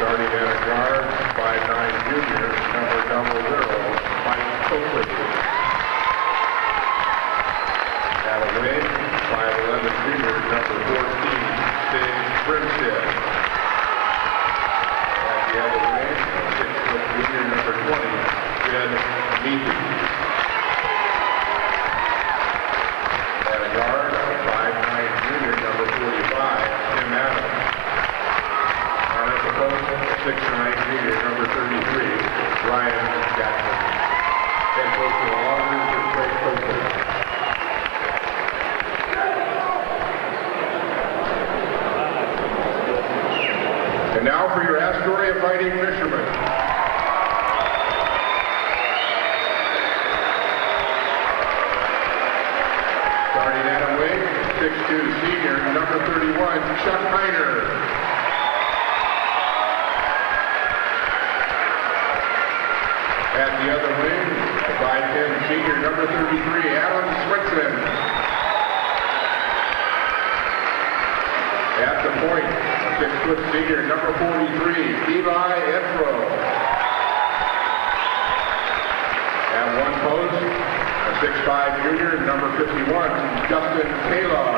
Starting at a guard, 5'9" junior, number 00, Mike Coakley. At a wing, 5'11" junior, number 14, Stig Grimstead. At the other wing, 6' junior, number 20, Jed Meaty. At a guard, 5'9" junior, number 45, Tim Adams. And at the post, 6'9" junior, number 33, Ryan Jackson. Head coach of the Loggers is Craig Coakley. And now for your Astoria Fighting Fishermen. Starting at a wing, 6'2" senior, number 31, Chuck Heiner. At the other wing, 5'10" senior, number 33, Alan Swinson. At the point, a 6-foot senior, number 43, Eli Efro. At one post, a 6'5" junior, number 51, Justin Taylor.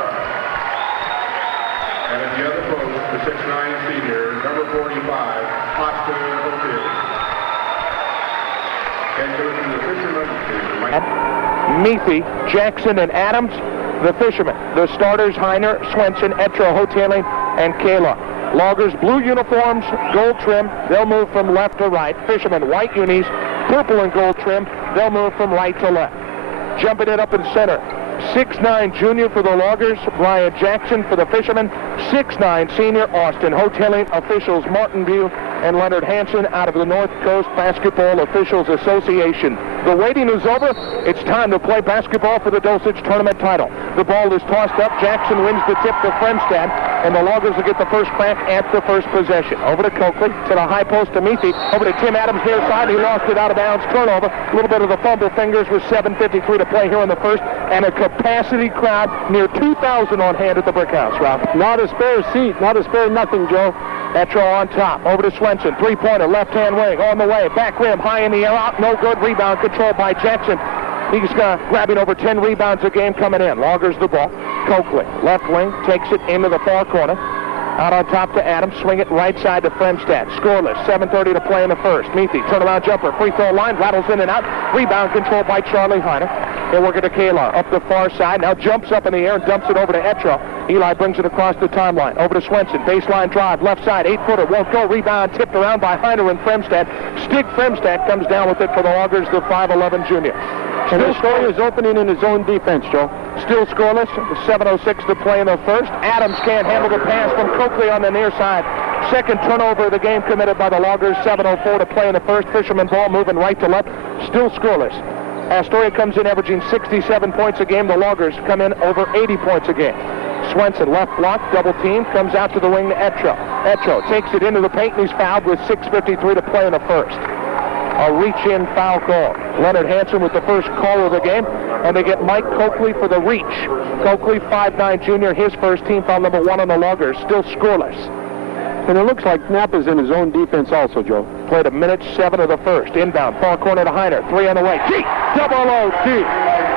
And at the other post, the 6'9" senior, number 45, Austin O'Keefe. Head coach of the fishermen is Mike. Meathy, Jackson, and Adams. The fishermen, the starters, Heiner, Swenson, Etro, Hoteling, and Kayla. Loggers, blue uniforms, gold trim. They'll move from left to right. Fishermen, white unis, purple and gold trim. They'll move from right to left. Jumping it up in center. 6'9" junior for the Loggers, Brian Jackson for the fishermen. 6'9" senior, Austin Hoteling. Officials, Martin View and Leonard Hansen out of the North Coast Basketball Officials Association. The waiting is over. It's time to play basketball for the Dulcich tournament title. The ball is tossed up. Jackson wins the tip to Fremstad, and the Loggers will get the first crack at the first possession. Over to Coakley, to the high post to Meathy. Over to Tim Adams near side. He lost it out of bounds. Turnover. A little bit of the fumble fingers with 7:53 to play here in the first, and a capacity crowd near 2,000 on hand at the Brick House, Ralph. Not a spare seat. Not a spare nothing, Joe. Etro on top, over to Swenson, three-pointer, left-hand wing, on the way, back rim, high in the air, out, no good, rebound controlled by Jackson. He's grabbing over 10 rebounds a game coming in. Loggers the ball. Coakley, left wing, takes it into the far corner. Out on top to Adams, swing it right side to Fremstad. Scoreless, 7:30 to play in the first. Meathy, turnaround jumper, free throw line, rattles in and out. Rebound controlled by Charlie Heiner. They work it to Kayla, up the far side, now jumps up in the air and dumps it over to Etro. Eli brings it across the timeline. Over to Swenson, baseline drive, left side, 8-footer, won't go. Rebound tipped around by Heiner and Fremstad. Stig Fremstad comes down with it for the Loggers, the 5'11" junior. And Astoria is opening in his own defense, Joe. Still scoreless, 7:06 to play in the first. Adams can't handle the pass from Coakley on the near side. Second turnover of the game committed by the Loggers, 7:04 to play in the first. Fisherman ball moving right to left, still scoreless. Astoria comes in averaging 67 points a game. The Loggers come in over 80 points a game. Swenson, left block, double team, comes out to the wing to Etro. Etro takes it into the paint and he's fouled with 6:53 to play in the first. A reach-in foul call. Leonard Hansen with the first call of the game, and they get Mike Coakley for the reach. Coakley, 5'9" junior, his first team foul number 1 on the Loggers, still scoreless. And it looks like Knappa's in his own defense also, Joe. Played 1:07 of the first. Inbound, far corner to Heiner. 3 on the way. G, double OT.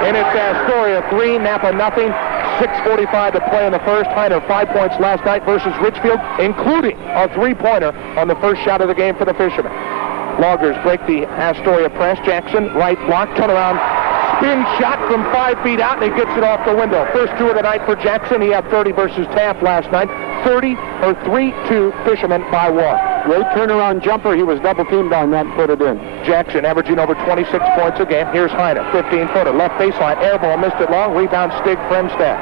And it's Astoria 3, Knappa nothing. 6:45 to play in the first. Heiner 5 points last night versus Richfield, including a 3-pointer on the first shot of the game for the Fishermen. Loggers break the Astoria press. Jackson, right block, turnaround, spin shot from 5 feet out, and he gets it off the window. First 2 of the night for Jackson. He had 30 versus Taft last night. 3-2 Fishermen by 1. Great turnaround jumper. He was double-teamed on that and put it in. Jackson averaging over 26 points a game. Here's Heiner, 15-footer, left baseline, air ball, missed it long, rebound Stig Fremstad.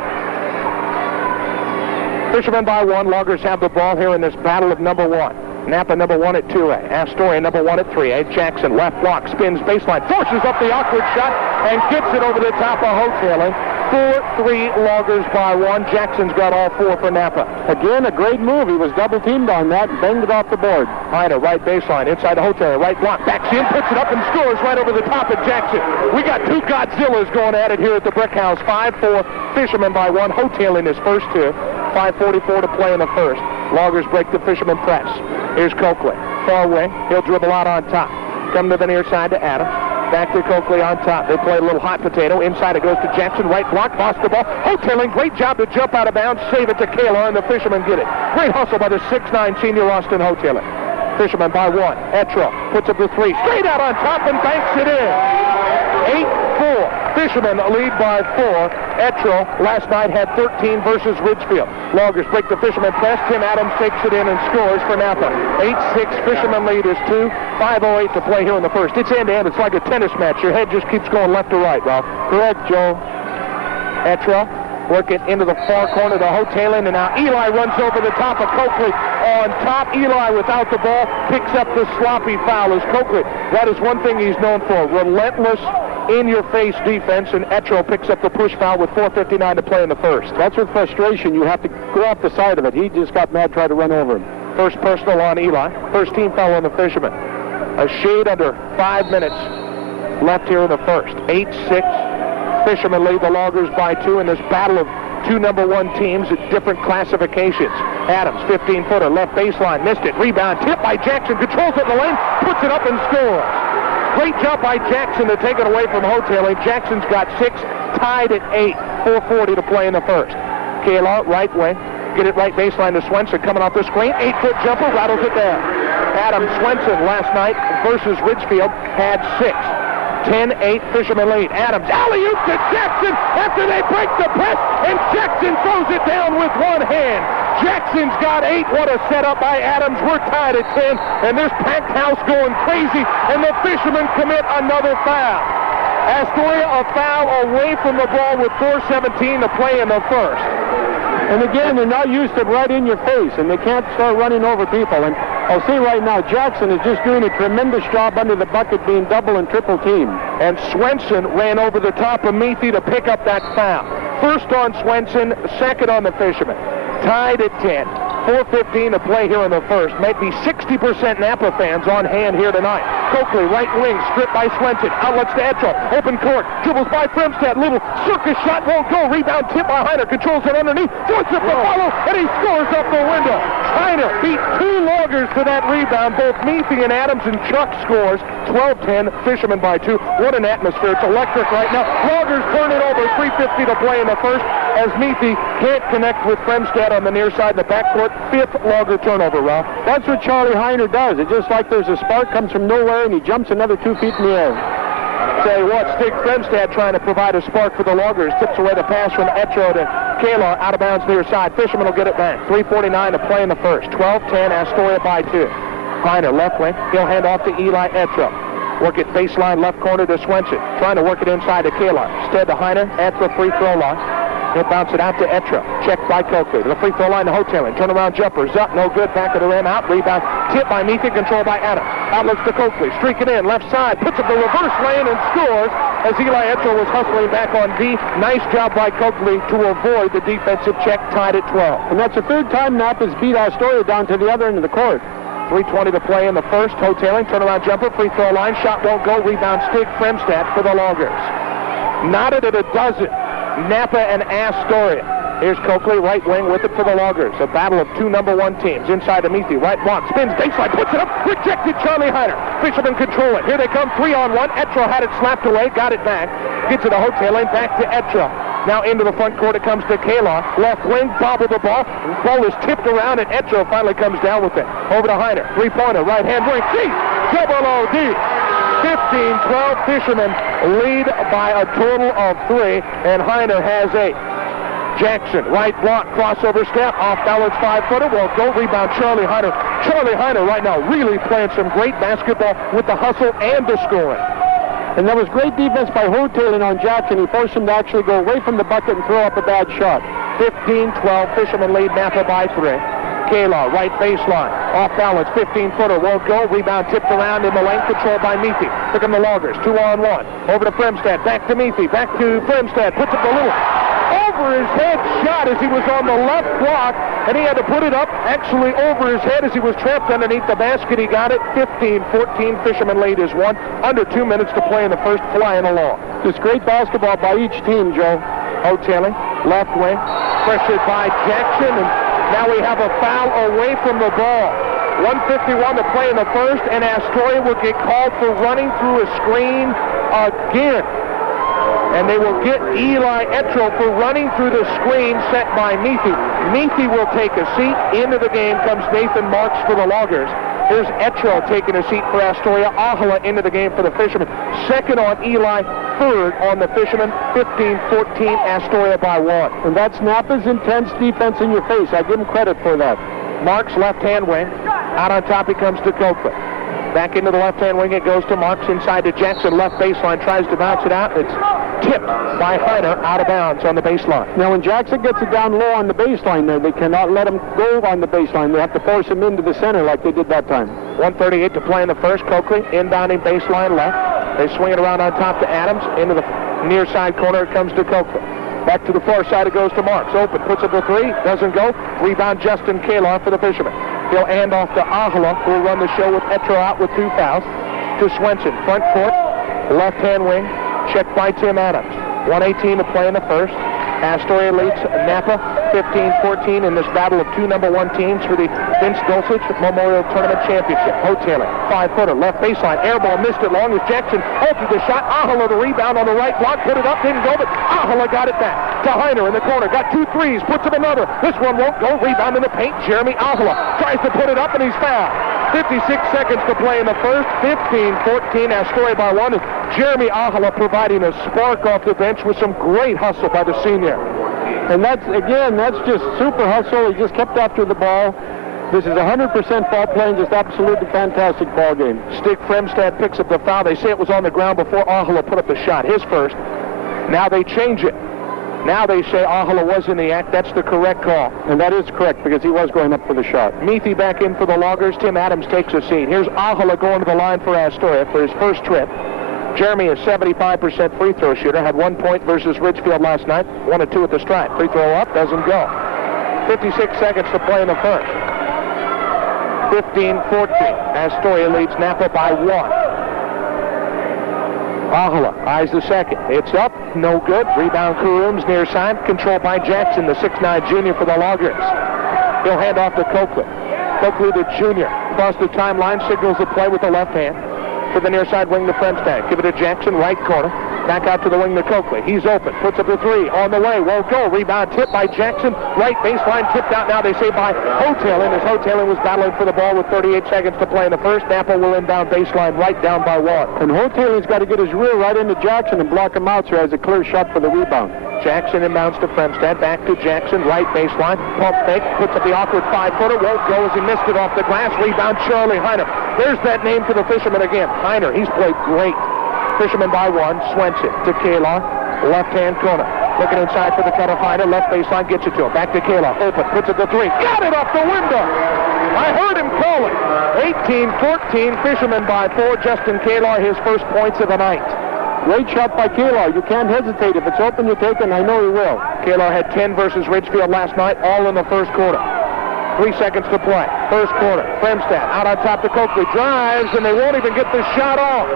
Fishermen by 1. Loggers have the ball here in this battle of number 1. Knappa number 1 at 2A. Astoria number 1 at 3A. Jackson, left block, spins baseline, forces up the awkward shot, and gets it over the top of Hoteling. 4-3 Loggers by 1. Jackson's got all 4 for Knappa. Again, a great move. He was double-teamed on that and banged it off the board. Heiner, right baseline, inside Hoteling, right block, backs in, puts it up and scores right over the top of Jackson. We got 2 Godzillas going at it here at the Brick House. 5-4 Fishermen by 1. Hoteling his first 2. 5:44 to play in the first. Loggers break the Fishermen press. Here's Coakley. Far wing. He'll dribble out on top. Come to the near side to Adams. Back to Coakley on top. They play a little hot potato. Inside it goes to Jackson. Right block. Lost the ball. Hoteling. Great job to jump out of bounds. Save it to Kalar, and the Fishermen get it. Great hustle by the 6'9 senior Austin Hoteling. Fishermen by 1. Etro puts up the 3. Straight out on top and banks it in. 8-4. Fishermen lead by 4. Etro last night had 13 versus Ridgefield. Loggers break the Fishermen press. Tim Adams takes it in and scores for Knappa. 8-6. Fishermen lead is 2. 5:08 to play here in the first. It's end-to-end. It's like a tennis match. Your head just keeps going left to right, Ralph. Correct, Joe. Etro work it into the far corner to Hoteling, and now Eli runs over the top of Coakley. On top, Eli without the ball picks up the sloppy foul as Coakley. That is one thing he's known for, relentless, in-your-face defense, and Etro picks up the push foul with 4:59 to play in the first. That's with frustration. You have to go off the side of it. He just got mad, tried to run over him. First personal on Eli. First team foul on the Fishermen. A shade under 5 minutes left here in the first. 8-6. Fishermen lead the Loggers by 2 in this battle of two number 1 teams at different classifications. Adams, 15-footer, left baseline, missed it. Rebound, tipped by Jackson, controls it in the lane, puts it up and scores. Great job by Jackson to take it away from Hoteling. Jackson's got 6, tied at 8. 4:40 to play in the first. Kalar, right wing. Get it right baseline to Swenson, coming off the screen. 8-foot jumper, rattles it down. Adam Swenson last night versus Ridgefield had 6. 10-8 Fishermen lead. Adams alley-oop to Jackson after they break the press, and Jackson throws it down with one hand. Jackson's got 8. What a setup by Adams. We're tied at 10, and this packed house going crazy, and the Fishermen commit another foul. Astoria a foul away from the ball with 4:17 to play in the first. And again, they're not used to right in your face, and they can't start running over people. And I'll see right now, Jackson is just doing a tremendous job under the bucket, being double and triple teamed. And Swenson ran over the top of Meathy to pick up that foul. First on Swenson, second on the Fishermen. Tied at 10. 4:15 to play here in the first. Might be 60% Knappa fans on hand here tonight. Coakley, right wing, stripped by Swenson. Outlets to Etro. Open court. Dribbles by Fremstad. Little circus shot won't go. Rebound tipped by Heiner. Controls it underneath. Forces it to follow, and he scores up the window. Heiner beat 2 Loggers to that rebound. Both Meathy and Adams, and Chuck scores. 12-10. Fishermen by 2. What an atmosphere. It's electric right now. Loggers turn it over. 3:50 to play in the first, as Meathy can't connect with Fremstad on the near side in the backcourt. 5th Logger turnover, Ralph. That's what Charlie Heiner does. It's just like there's a spark, comes from nowhere, and he jumps another 2 feet in the air. Say what, Stig Fremstad trying to provide a spark for the Loggers. Tips away the pass from Etro to Kalar, out of bounds near side. Fishermen will get it back. 3:49 to play in the first. 12-10, Astoria by 2. Heiner, left wing. He'll hand off to Eli Etro. Work it baseline left corner to Swenson. Trying to work it inside to Kalar. Instead to Heiner at the free throw line. He'll bounce it out to Etro. Checked by Coakley. To the free throw line to Hoteling. Turnaround jumpers up. No good. Back of the rim. Out. Rebound. Tip by Meathy. Controlled by Adams. Outlets to Coakley. Streaking in. Left side. Puts up the reverse lane and scores as Eli Etro was hustling back on D. Nice job by Coakley to avoid the defensive check. Tied at 12. And that's the 3rd time Knappa's beat Astoria down to the other end of the court. 3:20 to play in the first. Hoteling. Turnaround jumper. Free throw line. Shot won't go. Rebound. Stig Fremstad for the Loggers. Knotted at a dozen. Knappa and Astoria. Here's Coakley, right wing with it for the Loggers. A battle of 2 number 1 teams. Inside to Meathy, right block, spins, baseline, puts it up, rejected Charlie Heiner. Fishermen control it. Here they come, 3-on-1. Etro had it slapped away, got it back. Gets it to Hoteling, back to Etro. Now into the front court it comes to Kalar. Left wing, bobbled the ball. Ball is tipped around, and Etro finally comes down with it. Over to Heiner, 3-pointer, right hand wing, double OD. 15-12, Fishermen lead by a total of 3, and Heiner has 8. Jackson, right block, crossover step, off balance 5-footer, won't go, rebound Charlie Heiner. Charlie Heiner right now really playing some great basketball with the hustle and the scoring. And that was great defense by Hoteling on Jackson. He forced him to actually go away from the bucket and throw up a bad shot. 15-12, Fishermen lead Knappa by 3. Kalar, right baseline, off balance, 15-footer, won't go, rebound tipped around in the lane, controlled by Meathy. Pick him the Loggers, 2-on-1, over to Fremstad, back to Meathy, back to Fremstad, puts up the little over his head shot as he was on the left block, and he had to put it up actually over his head as he was trapped underneath the basket. He got it. 15-14, Fishermen lead is 1. Under 2 minutes to play in the first, flying along. Just great basketball by each team, Joe. Hoteling, left wing, pressured by Jackson, and now we have a foul away from the ball. 1:51 to play in the first, and Astoria will get called for running through a screen again. And they will get Eli Etro for running through the screen set by Meathy. Meathy will take a seat. Into the game comes Nathan Marks for the Loggers. Here's Etro taking a seat for Astoria. Ahala into the game for the Fishermen. Second on Eli, third on the Fishermen. 15-14, Astoria by 1. And that's Knappa's intense defense in your face. I give him credit for that. Marks left-hand wing. Out on top he comes to Copeland. Back into the left-hand wing it goes to Marks. Inside to Jackson, left baseline, tries to bounce it out. It's tipped by Heiner out of bounds on the baseline. Now when Jackson gets it down low on the baseline there, they cannot let him go on the baseline. They have to force him into the center like they did that time. 1:38 to play in the first. Coakley inbounding baseline left. They swing it around on top to Adams. Into the near side corner it comes to Coakley. Back to the far side it goes to Marks. Open, puts up the three, doesn't go. Rebound Justin Kalar for the Fishermen. He'll hand off to Ahala, who will run the show with Etro out with 2 fouls. To Swenson, front court, left-hand wing, checked by Tim Adams. 1:18 to play in the first. Astoria leads Knappa 15-14 in this battle of two number 1 teams for the Vince Dulcich Memorial Tournament Championship. Hotailing, 5-footer, left baseline, air ball, missed it long as Jackson altered the shot. Ahala the rebound on the right block, put it up, didn't go, but Ahala got it back to Heiner in the corner, got 2 threes, puts up another. This one won't go, rebound in the paint. Jeremy Ahala tries to put it up and he's fouled. 56 seconds to play in the first. 15-14, Astoria by 1. Jeremy Ahala providing a spark off the bench with some great hustle by the senior. And that's just super hustle. He just kept after the ball. This is 100% ball playing, just absolutely fantastic ball game. Stick Fremstad picks up the foul. They say it was on the ground before Ahala put up the shot, his first. Now they change it. Now they say Ahala was in the act. That's the correct call. And that is correct because he was going up for the shot. Meathy back in for the Loggers. Tim Adams takes a seat. Here's Ahala going to the line for Astoria for his first trip. Jeremy is 75% free throw shooter. Had 1 point versus Ridgefield last night. 1 of 2 at the stripe. Free throw up, doesn't go. 56 seconds to play in the first. 15-14. Astoria leads Knappa by 1. Ahala eyes the second. It's up, no good. Rebound Kurooms near side. Controlled by Jackson, the 6'9 junior for the Loggers. He'll hand off to Coakley. Coakley, the junior, across the timeline, signals the play with the left hand. To the near side wing to Fremstad. Give it to Jackson, right corner. Back out to the wing to Coakley. He's open. Puts up the 3. On the way. Won't go. Rebound tipped by Jackson. Right baseline tipped out now, they say, by Hotailing, as Hotailing was battling for the ball with 38 seconds to play in the first. Knappa will inbound baseline right down by 1. And Hotailing's got to get his rear right into Jackson and block him out so he has a clear shot for the rebound. Jackson inbounds to Fremstad. Back to Jackson. Right baseline. Pump fake. Puts up the awkward 5-footer. Won't go as he missed it off the glass. Rebound Charlie Heiner. There's that name for the Fisherman again. Heiner. He's played great. Fisherman by 1. Swenson to Kalar. Left-hand corner. Looking inside for the cutter. Heiner. Left baseline. Gets it to him. Back to Kalar. Open. Puts it to 3. Got it off the window. I heard him call it. 18-14. Fisherman by 4. Justin Kalar, his first points of the night. Great shot by Kalar. You can't hesitate. If it's open, you take it, and I know he will. Kalar had 10 versus Ridgefield last night, all in the first quarter. 3 seconds to play. First quarter. Fremstad out on top to Coakley. Drives, and they won't even get the shot off.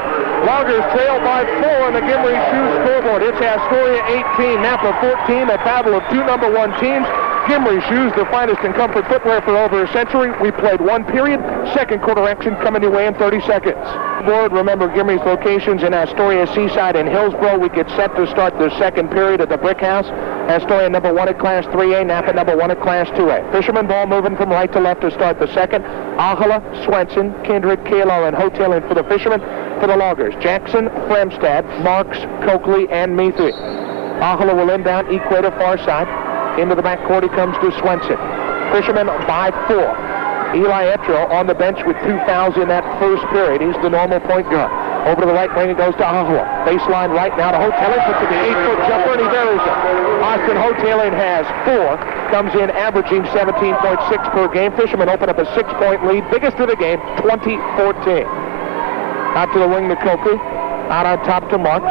Loggers trail by 4 in the Gimri Shoes scoreboard. It's Astoria 18, Knappa 14, a battle of two number 1 teams. Gimri Shoes, the finest in comfort footwear for over a century. We played 1 period. Second quarter action coming your way in 30 seconds. Board, remember Gimri's locations in Astoria, Seaside, and Hillsborough. We get set to start the second period at the Brick House. Astoria number 1 at Class 3A, Knappa number 1 at Class 2A. Fisherman ball moving from right to left to start the second. Ahala, Swenson, Kindred, Kalar, and Hotailing for the Fishermen. For the Loggers, Jackson, Fremstad, Marks, Coakley, and Meathy. Ahala will inbound equator far side. Into the backcourt he comes to Swenson. Fisherman by 4. Eli Etro on the bench with 2 fouls in that first period. He's the normal point guard. Over to the right wing it goes to Ahala. Baseline right now to Hotailing. Puts in the 8-foot jumper and he buries it. Austin Hotailing has 4. Comes in averaging 17.6 per game. Fishermen open up a 6-point lead. Biggest of the game, 20-14. Out to the wing to Coakley. Out on top to Marks.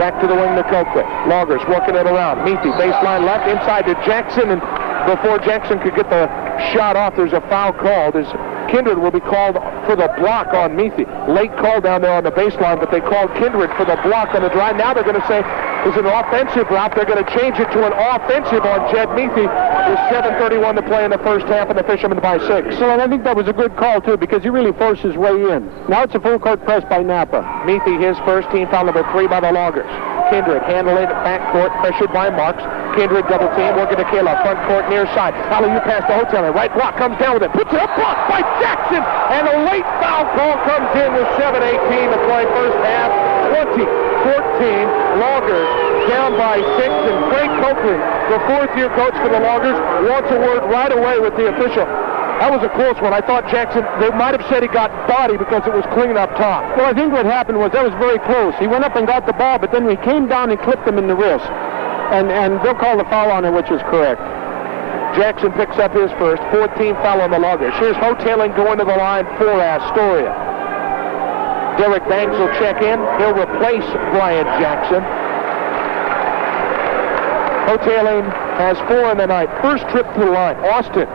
Back to the wing to Coakley. Loggers working it around. Meathy baseline left inside to Jackson, and before Jackson could get the shot off, there's a foul called as Kindred will be called for the block on Meathy. Late call down there on the baseline, but they called Kindred for the block on the drive. Now they're going to say is an offensive route. They're going to change it to an offensive on Jed Meathy with 7:31 to play in the first half, and the Fishermen by 6. So I think that was a good call, too, because he really forced his way in. Now it's a full court press by Knappa. Meathy, his first, team foul number 3 by the Loggers. Kindred handling it back court, pressured by Marks. Kindred double team, working to Kayla, front court near side. Alley, you pass the hotel, right block comes down with it, puts it up, blocked by Jackson, and a late foul call comes in with 7:18 to play first half. 20-14, Loggers down by 6, and Frank Coakley, the fourth-year coach for the Loggers, wants a word right away with the official. That was a close one. I thought Jackson, they might have said he got body because it was clean up top. Well, I think what happened was that was very close. He went up and got the ball, but then he came down and clipped him in the wrist. And they'll call the foul on it, which is correct. Jackson picks up his first, 14th foul on the Loggers. Here's Hoteling going to the line for Astoria. Derek Banks will check in. He'll replace Brian Jackson. Hoteling has 4 in the night. First trip to the line. Austin,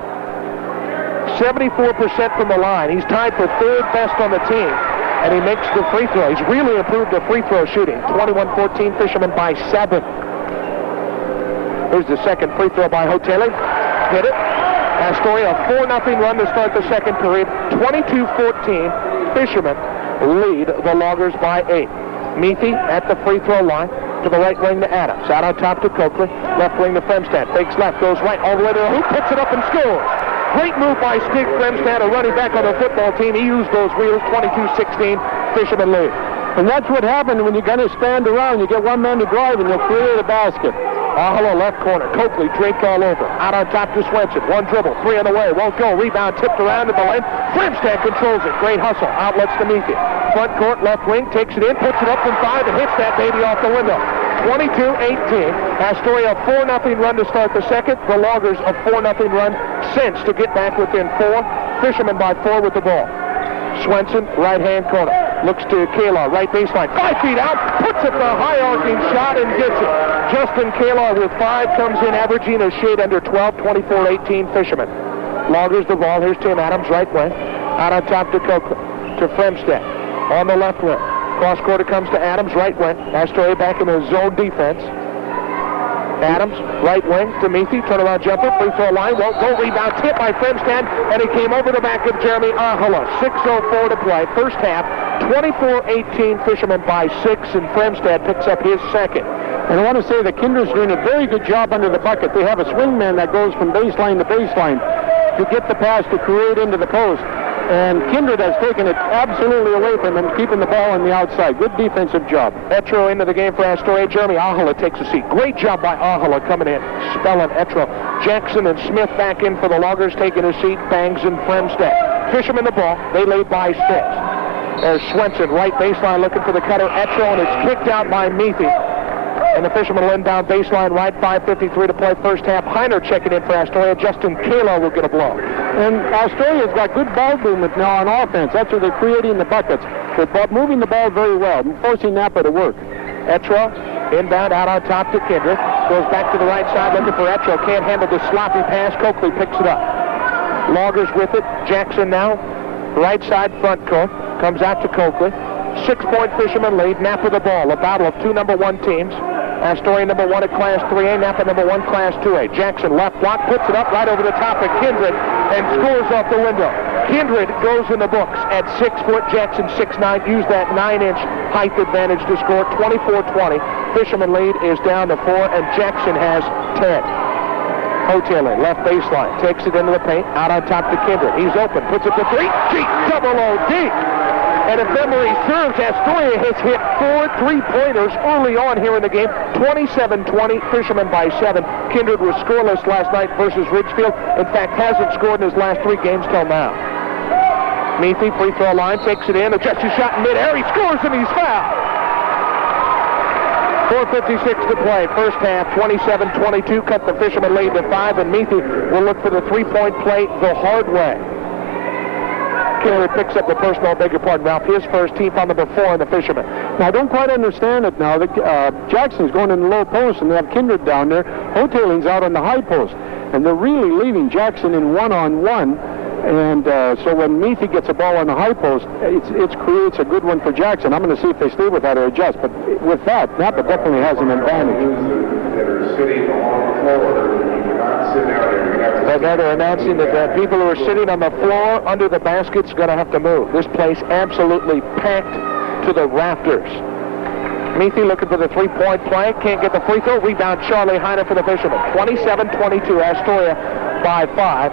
74% from the line. He's tied for 3rd best on the team, and he makes the free throw. He's really improved the free throw shooting. 21-14, Fishermen by 7. Here's the second free throw by Hoteling. Hit it. Astoria, a 4-0 run to start the second period. 22-14, Fishermen lead the Loggers by 8. Meathy at the free throw line. To the right wing to Adams. Out on top to Coakley. Left wing to Fremstad. Fakes left, goes right all the way to the hoop, puts it up and scores. Great move by Stig Fremstad, a running back on the football team. He used those wheels. 22-16, Fishermen lead. And that's what happened when you kind of stand around. You get one man to drive and you'll create a basket. Hello, left corner. Coakley draped all over. Out on top to Swenson. One dribble, 3 on the way. Won't go. Rebound tipped around at the lane. Fremstad controls it. Great hustle. Outlets to Meathy. Front court, left wing, takes it in, puts it up from 5, and hits that baby off the window. 22-18. Astoria, a 4-0 run to start the second. The Loggers, a 4-0 run since to get back within 4. Fishermen by 4 with the ball. Swenson, right-hand corner. Looks to Kayla, right baseline. 5 feet out, puts up the high-arcing shot and gets it. Justin Kayla with 5 comes in, averaging a shade under 12, 24-18 Fishermen. Loggers the ball. Here's Tim Adams, right wing. Out on top to Coakley. To Fremstad. On the left wing. Cross quarter comes to Adams, right wing. Astoria back in the zone defense. Adams, right wing to Meathy. Turnaround jumper, free throw line. Won't go. Rebound tip by Fremstad, and he came over the back of Jeremy Ahala. 6:04 to play. First half, 24-18, Fishermen by 6, and Fremstad picks up his second. And I want to say that Kindred's doing a very good job under the bucket. They have a swingman that goes from baseline to baseline to get the pass to create into the post. And Kindred has taken it absolutely away from him, keeping the ball on the outside. Good defensive job. Etro into the game for Astoria. Jeremy Ahala takes a seat. Great job by Ahala coming in, spelling Etro. Jackson and Smith back in for the Loggers, taking a seat. Bangs and Fremstad. Fishermen the ball. They lead by 6. There's Swenson, right baseline, looking for the cutter. Etro, and it's kicked out by Meathy. And the Fishermen will inbound baseline right, 5:53 to play first half. Heiner checking in for Astoria. Justin Kayla will get a blow. And Astoria's got good ball movement now on offense. That's where they're creating the buckets. They're moving the ball very well, forcing Knappa to work. Etro, inbound, out on top to Kindred. Goes back to the right side, looking for Etro. Can't handle the sloppy pass. Coakley picks it up. Loggers with it. Jackson now, right side front court. Comes out to Coakley. 6-point Fishermen lead. Knappa the ball. A battle of 2 number 1 teams. Astoria number 1 at Class 3A, Knappa number 1 Class 2A. Jackson left block, puts it up right over the top of Kindred and scores off the window. Kindred goes in the books at 6 foot. Jackson 6'9", used that 9-inch height advantage to score. 24-20. Fisherman lead is down to 4, and Jackson has 10. Hoteling, left baseline, takes it into the paint, out on top to Kindred. He's open, puts it to 3. Double OD. And if memory serves, Astoria has hit 4 3-pointers early on here in the game. 27-20, Fishermen by 7. Kindred was scoreless last night versus Ridgefield. In fact, hasn't scored in his last 3 games till now. Meathy, free throw line, takes it in, adjusts his shot in midair. He scores and he's fouled. 4:56 to play. First half, 27-22. Cut the Fishermen lead to 5, and Meathy will look for the 3-point play the hard way. Kindred picks up the personal, beg your pardon, Ralph. His first, team foul number 4 in the Fishermen. Now, I don't quite understand it now. Jackson's going in the low post, and they have Kindred down there. Hoteling's out on the high post. And they're really leaving Jackson in one-on-one. And so when Meathy gets a ball on the high post, it creates a good one for Jackson. I'm going to see if they stay with that or adjust. But with that, Knappa definitely has an advantage. That are sitting along the floor, you cannot sit down there. You have to But now they're announcing that people who are sitting on the floor under the basket's going to have to move. This place absolutely packed to the rafters. Meathy looking for the three-point play. Can't get the free throw. Rebound Charlie Heiner for the Fishermen. 27-22. Astoria by 5.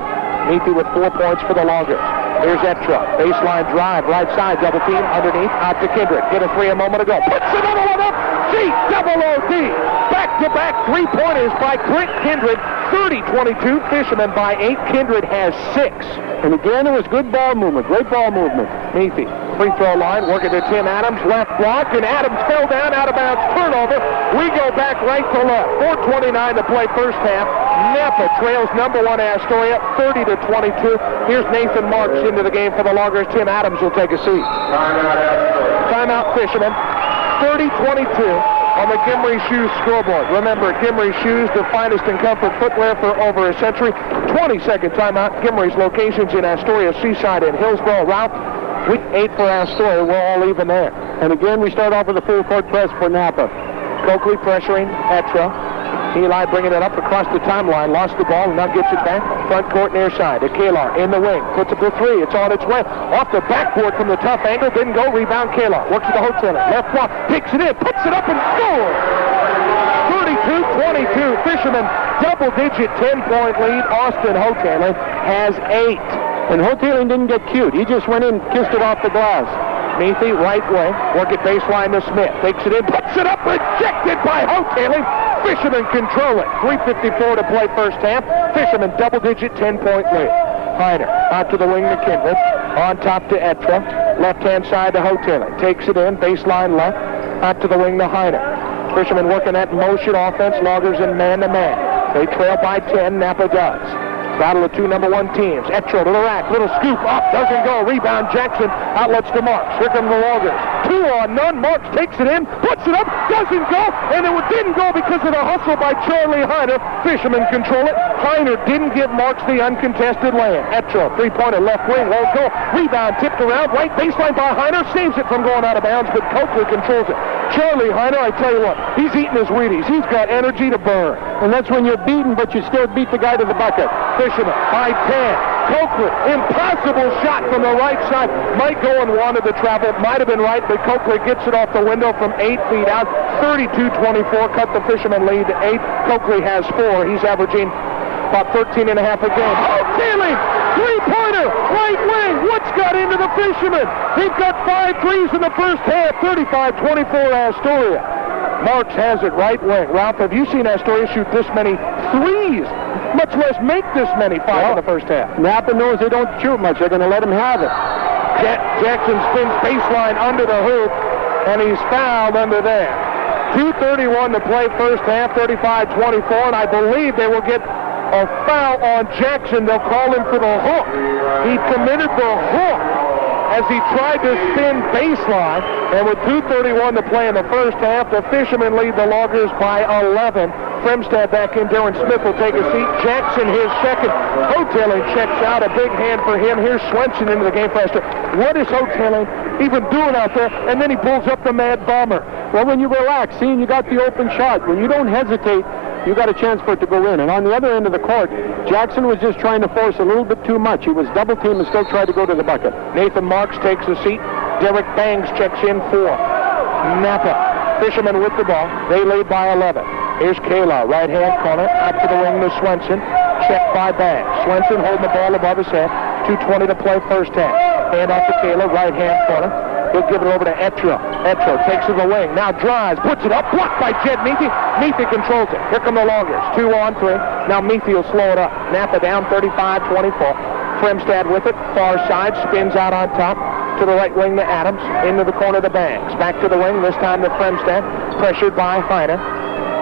Meathy with 4 points for the Loggers. Here's Etra. Baseline drive. Right side. Double team underneath. Out to Kindred. Get a three a moment ago. Puts another one up. G-double-O-D. Back-to-back three-pointers by Clint Kindred. 30-22. Fishermen by 8. Kindred has 6. And again, it was good ball movement. Great ball movement. Meathy. Free throw line, working to Tim Adams, left block, and Adams fell down, out of bounds, turnover. We go back right to left. 4:29 to play first half. Knappa trails number 1 Astoria, 30-22. Here's Nathan Marks into the game for the Loggers. Tim Adams will take a seat. Timeout, Astoria. Timeout, Fishermen. 30-22 on the Gimri Shoes scoreboard. Remember, Gimri Shoes, the finest in comfort footwear for over a century. 20-second timeout. Gimri's locations in Astoria, Seaside, and Hillsborough. Ralph, week 8 for Astoria. We're all even there. And again, we start off with a full court press for Knappa. Coakley pressuring Etra. Eli bringing it up across the timeline. Lost the ball and now gets it back. Front court near side. Kalar in the wing. Puts up the three. It's on its way. Off the backboard from the tough angle. Didn't go. Rebound Kalar. Works to the hotel. Left block. Picks it in. Puts it up and scores. 32-22. Fishermen double-digit 10-point lead. Austin Hotaling has 8. And Hotaling didn't get cute. He just went in, kissed it off the glass. Meathy, right wing. Work it baseline to Smith. Takes it in. Puts it up. Rejected by Hotaling. Fishermen control it. 3:54 to play first half. Fishermen double-digit 10-point lead. Heiner out to the wing to Kindred. On top to Etra. Left-hand side to Hotaling. Takes it in. Baseline left. Out to the wing to Heiner. Fishermen working that motion offense. Loggers in man-to-man. They trail by 10. Knappa does. Battle of 2 number 1 teams. Etro to the rack. Little scoop up. Doesn't go. Rebound Jackson. Outlets to Marks. Here come the Loggers. 2 on none. Marks takes it in. Puts it up. Doesn't go. And it didn't go because of the hustle by Charlie Heiner. Fishermen control it. Heiner didn't give Marks the uncontested land. Etro, three-pointer left wing. Won't go. Rebound tipped around. Right baseline by Heiner. Saves it from going out of bounds, but Coakley controls it. Charlie Heiner, I tell you what, he's eating his Wheaties. He's got energy to burn. And that's when you're beaten, but you still beat the guy to the bucket. Fisherman by 10. Coakley, impossible shot from the right side. Might go and wanted to travel. Might have been right, but Coakley gets it off the window from 8 feet out. 32-24, cut the Fisherman lead to 8. Coakley has 4. He's averaging about 13 and a half a game. Oh, Taylor! Three-pointer! Right wing! Woods got into the Fisherman. They've got 5 threes in the first half. 35-24 Astoria. Marks has it right wing. Ralph, have you seen Astoria shoot this many threes? Much less make this many 5 in the first half. Knappa knows they don't shoot much. They're going to let him have it. Jackson spins baseline under the hoop, and he's fouled under there. 2:31 to play first half, 35-24, and I believe they will get a foul on Jackson. They'll call him for the hook. He committed the hook as he tried to spin baseline, and with 2:31 to play in the first half, the Fishermen lead the Loggers by 11. Fremstad back in. Darren Smith will take a seat. Jackson his second. Hotaling checks out. A big hand for him. Here's Swenson into the game faster. What is Hotaling even doing out there? And then he pulls up the Mad Bomber. Well, when you relax, seeing you got the open shot, when you don't hesitate, you got a chance for it to go in. And on the other end of the court, Jackson was just trying to force a little bit too much. He was double teamed and still tried to go to the bucket. Nathan Marks takes a seat. Derek Bangs checks in for Knappa. Fishermen with the ball. They lead by 11. Here's Kayla, right-hand corner, out to the wing to Swenson. Checked by Bangs. Swenson holding the ball above his head. 2:20 to play first half. Hand off to Kayla, right-hand corner. He'll give it over to Etro. Etro takes to the wing. Now drives, puts it up, blocked by Jed Meathy. Meathy controls it. Here come the Loggers. 2 on 3. Now Meathy will slow it up. Knappa down 35-24. Fremstad with it. Far side, spins out on top. To the right wing to Adams. Into the corner to Bangs. Back to the wing, this time to Fremstad. Pressured by Heiner.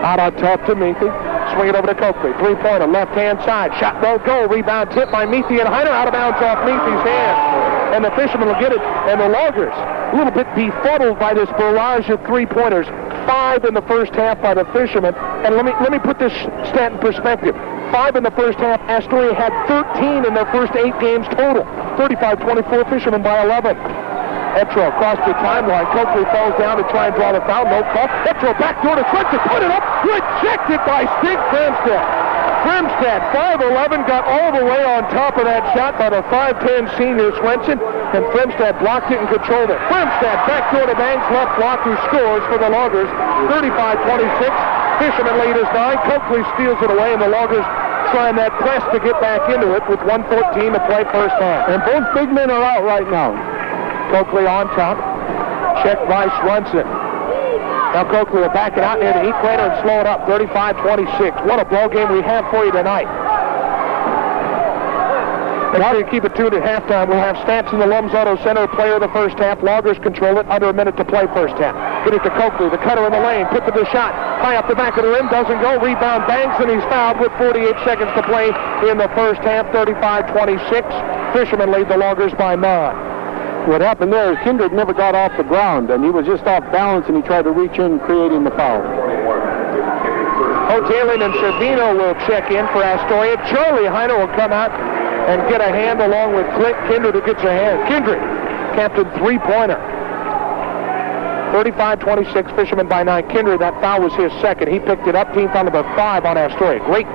Out on top to Meathy. Swing it over to Coakley. Three-pointer, left-hand side. Shot won't go. Rebound tip by Meathy and Heiner. Out of bounds off Meathy's hand. And the Fishermen will get it. And the Loggers, a little bit befuddled by this barrage of three-pointers. 5 in the first half by the Fishermen. And let me put this stat in perspective. 5 in the first half. Astoria had 13 in their first 8 games total. 35-24, Fishermen by 11. Etro across the timeline. Coakley falls down to try and draw the foul. No call. Etro backdoor to Swenson. Put it up. Rejected by Stig Fremstad. Fremstad, 5'11", got all the way on top of that shot by the 5'10" senior Swenson, and Fremstad blocked it and controlled it. Fremstad backdoor to Banks, left block, who scores for the Loggers. 35-26. Fishermen lead is 9. Coakley steals it away, and the Loggers trying that press to get back into it with 1:14 to play first half. And both big men are out right now. Coakley on top. Checked by Swenson. Now Coakley will back it out near the equator and slow it up. 35-26. What a ball game we have for you tonight. Now to keep it tuned at halftime, we'll have Stanton, the Lums Auto Center player of the first half. Loggers control it. Under a minute to play first half. Get it to Coakley, the cutter in the lane. Put the shot. High up the back of the rim. Doesn't go. Rebound Banks, and he's fouled with 48 seconds to play in the first half. 35-26. Fishermen lead the Loggers by 9. What happened there is Kindred never got off the ground, and he was just off balance, and he tried to reach in, creating the foul. Hotaling and Servino will check in for Astoria. Charlie Heiner will come out and get a hand along with Clint Kindred, who gets a hand. Kindred, captain three-pointer. 35-26, Fishermen by 9. Kindred, that foul was his second. He picked it up. Team foul number 5 on Astoria. Great,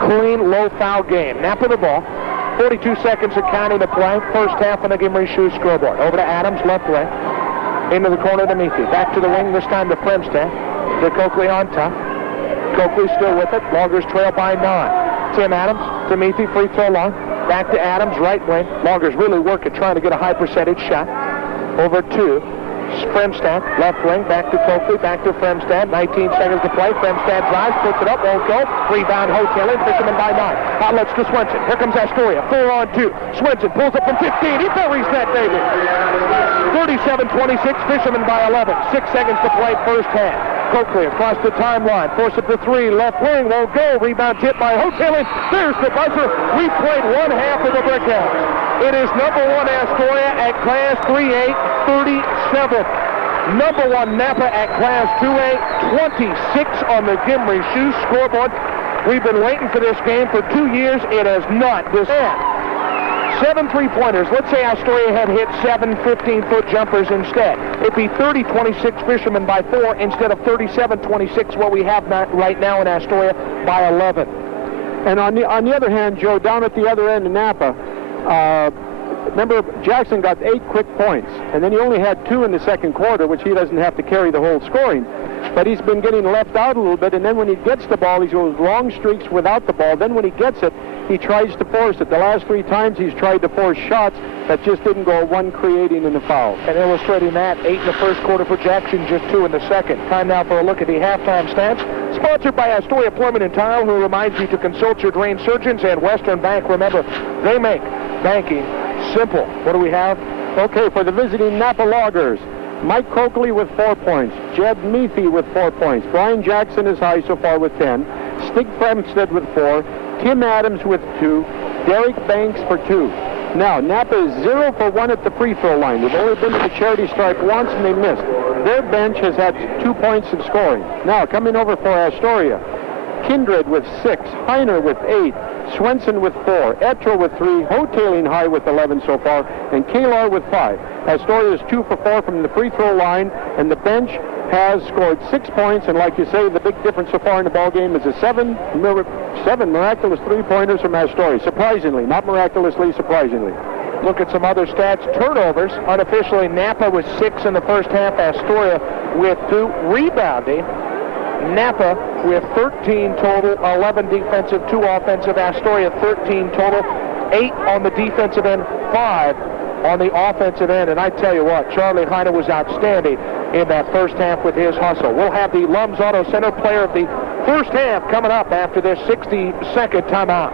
clean, low foul game. Knappa the ball. 42 seconds of counting to play. First half on the Gimri Shoes scoreboard. Over to Adams, left wing. Into the corner to Meathy. Back to the wing, this time to Fremstad. To Coakley on top. Coakley still with it. Loggers trail by 9. Tim Adams to Meathy, free throw line. Back to Adams, right wing. Loggers really working, trying to get a high percentage shot. Over to Fremstad, left wing. Back to Coakley, back to Fremstad. 19 seconds to play. Fremstad drives, puts it up, won't go. Rebound, Hotaling. Fishermen by 9. Outlets to Swenson. Here comes Astoria. 4-on-2. Swenson pulls up from 15. He buries that baby. 37-26. Fishermen by 11. 6 seconds to play first half. Coakley across the timeline. Force it to 3. Left wing won't go. Rebound tip by Hotaling. There's the buzzer. We played one half of the brick house. It is number 1 Astoria at Class 3A, 37. Number 1 Knappa at Class 2A, 26 on the Gimri Shoes scoreboard. We've been waiting for this game for 2 years. It has not. This end. 7 three-pointers. Let's say Astoria had hit 7 15-foot jumpers instead. It'd be 30-26 Fishermen by 4 instead of 37-26 what we have right now in Astoria by 11. And on the other hand, Joe, down at the other end of Knappa, remember Jackson got 8 quick points, and then he only had 2 in the second quarter, which he doesn't have to carry the whole scoring. But he's been getting left out a little bit, and then when he gets the ball, he goes long streaks without the ball. Then when he gets it, he tries to force it. The last 3 times he's tried to force shots that just didn't go, 1 creating in the foul. And illustrating that, 8 in the first quarter for Jackson, just 2 in the second. Time now for a look at the halftime stats. Sponsored by Astoria Plumbing and Tile, who reminds you to consult your drain surgeons, and Western Bank. Remember, they make banking simple. What do we have? Okay, for the visiting Knappa Loggers, Mike Coakley with 4 points. Jed Meathy with 4 points. Brian Jackson is high so far with 10. Stig Fremstad with 4. Tim Adams with 2. Derek Banks for 2. Now, Knappa is 0 for 1 at the free throw line. They've only been to the charity stripe once and they missed. Their bench has had 2 points of scoring. Now, coming over for Astoria, Kindred with 6. Heiner with 8. Swenson with 4, Etro with 3, Hotaling high with 11 so far, and Kalar with 5. Astoria is 2 for 4 from the free throw line, and the bench has scored 6 points, and like you say, the big difference so far in the ball game is a 7 miraculous three-pointers from Astoria. Surprisingly, not miraculously, surprisingly. Look at some other stats. Turnovers, unofficially, Knappa with 6 in the first half, Astoria with 2. Rebounding, Knappa with 13 total, 11 defensive, 2 offensive. Astoria 13 total, 8 on the defensive end, 5 on the offensive end. And I tell you what, Charlie Heiner was outstanding in that first half with his hustle. We'll have the Lums Auto Center player of the first half coming up after this 60-second timeout.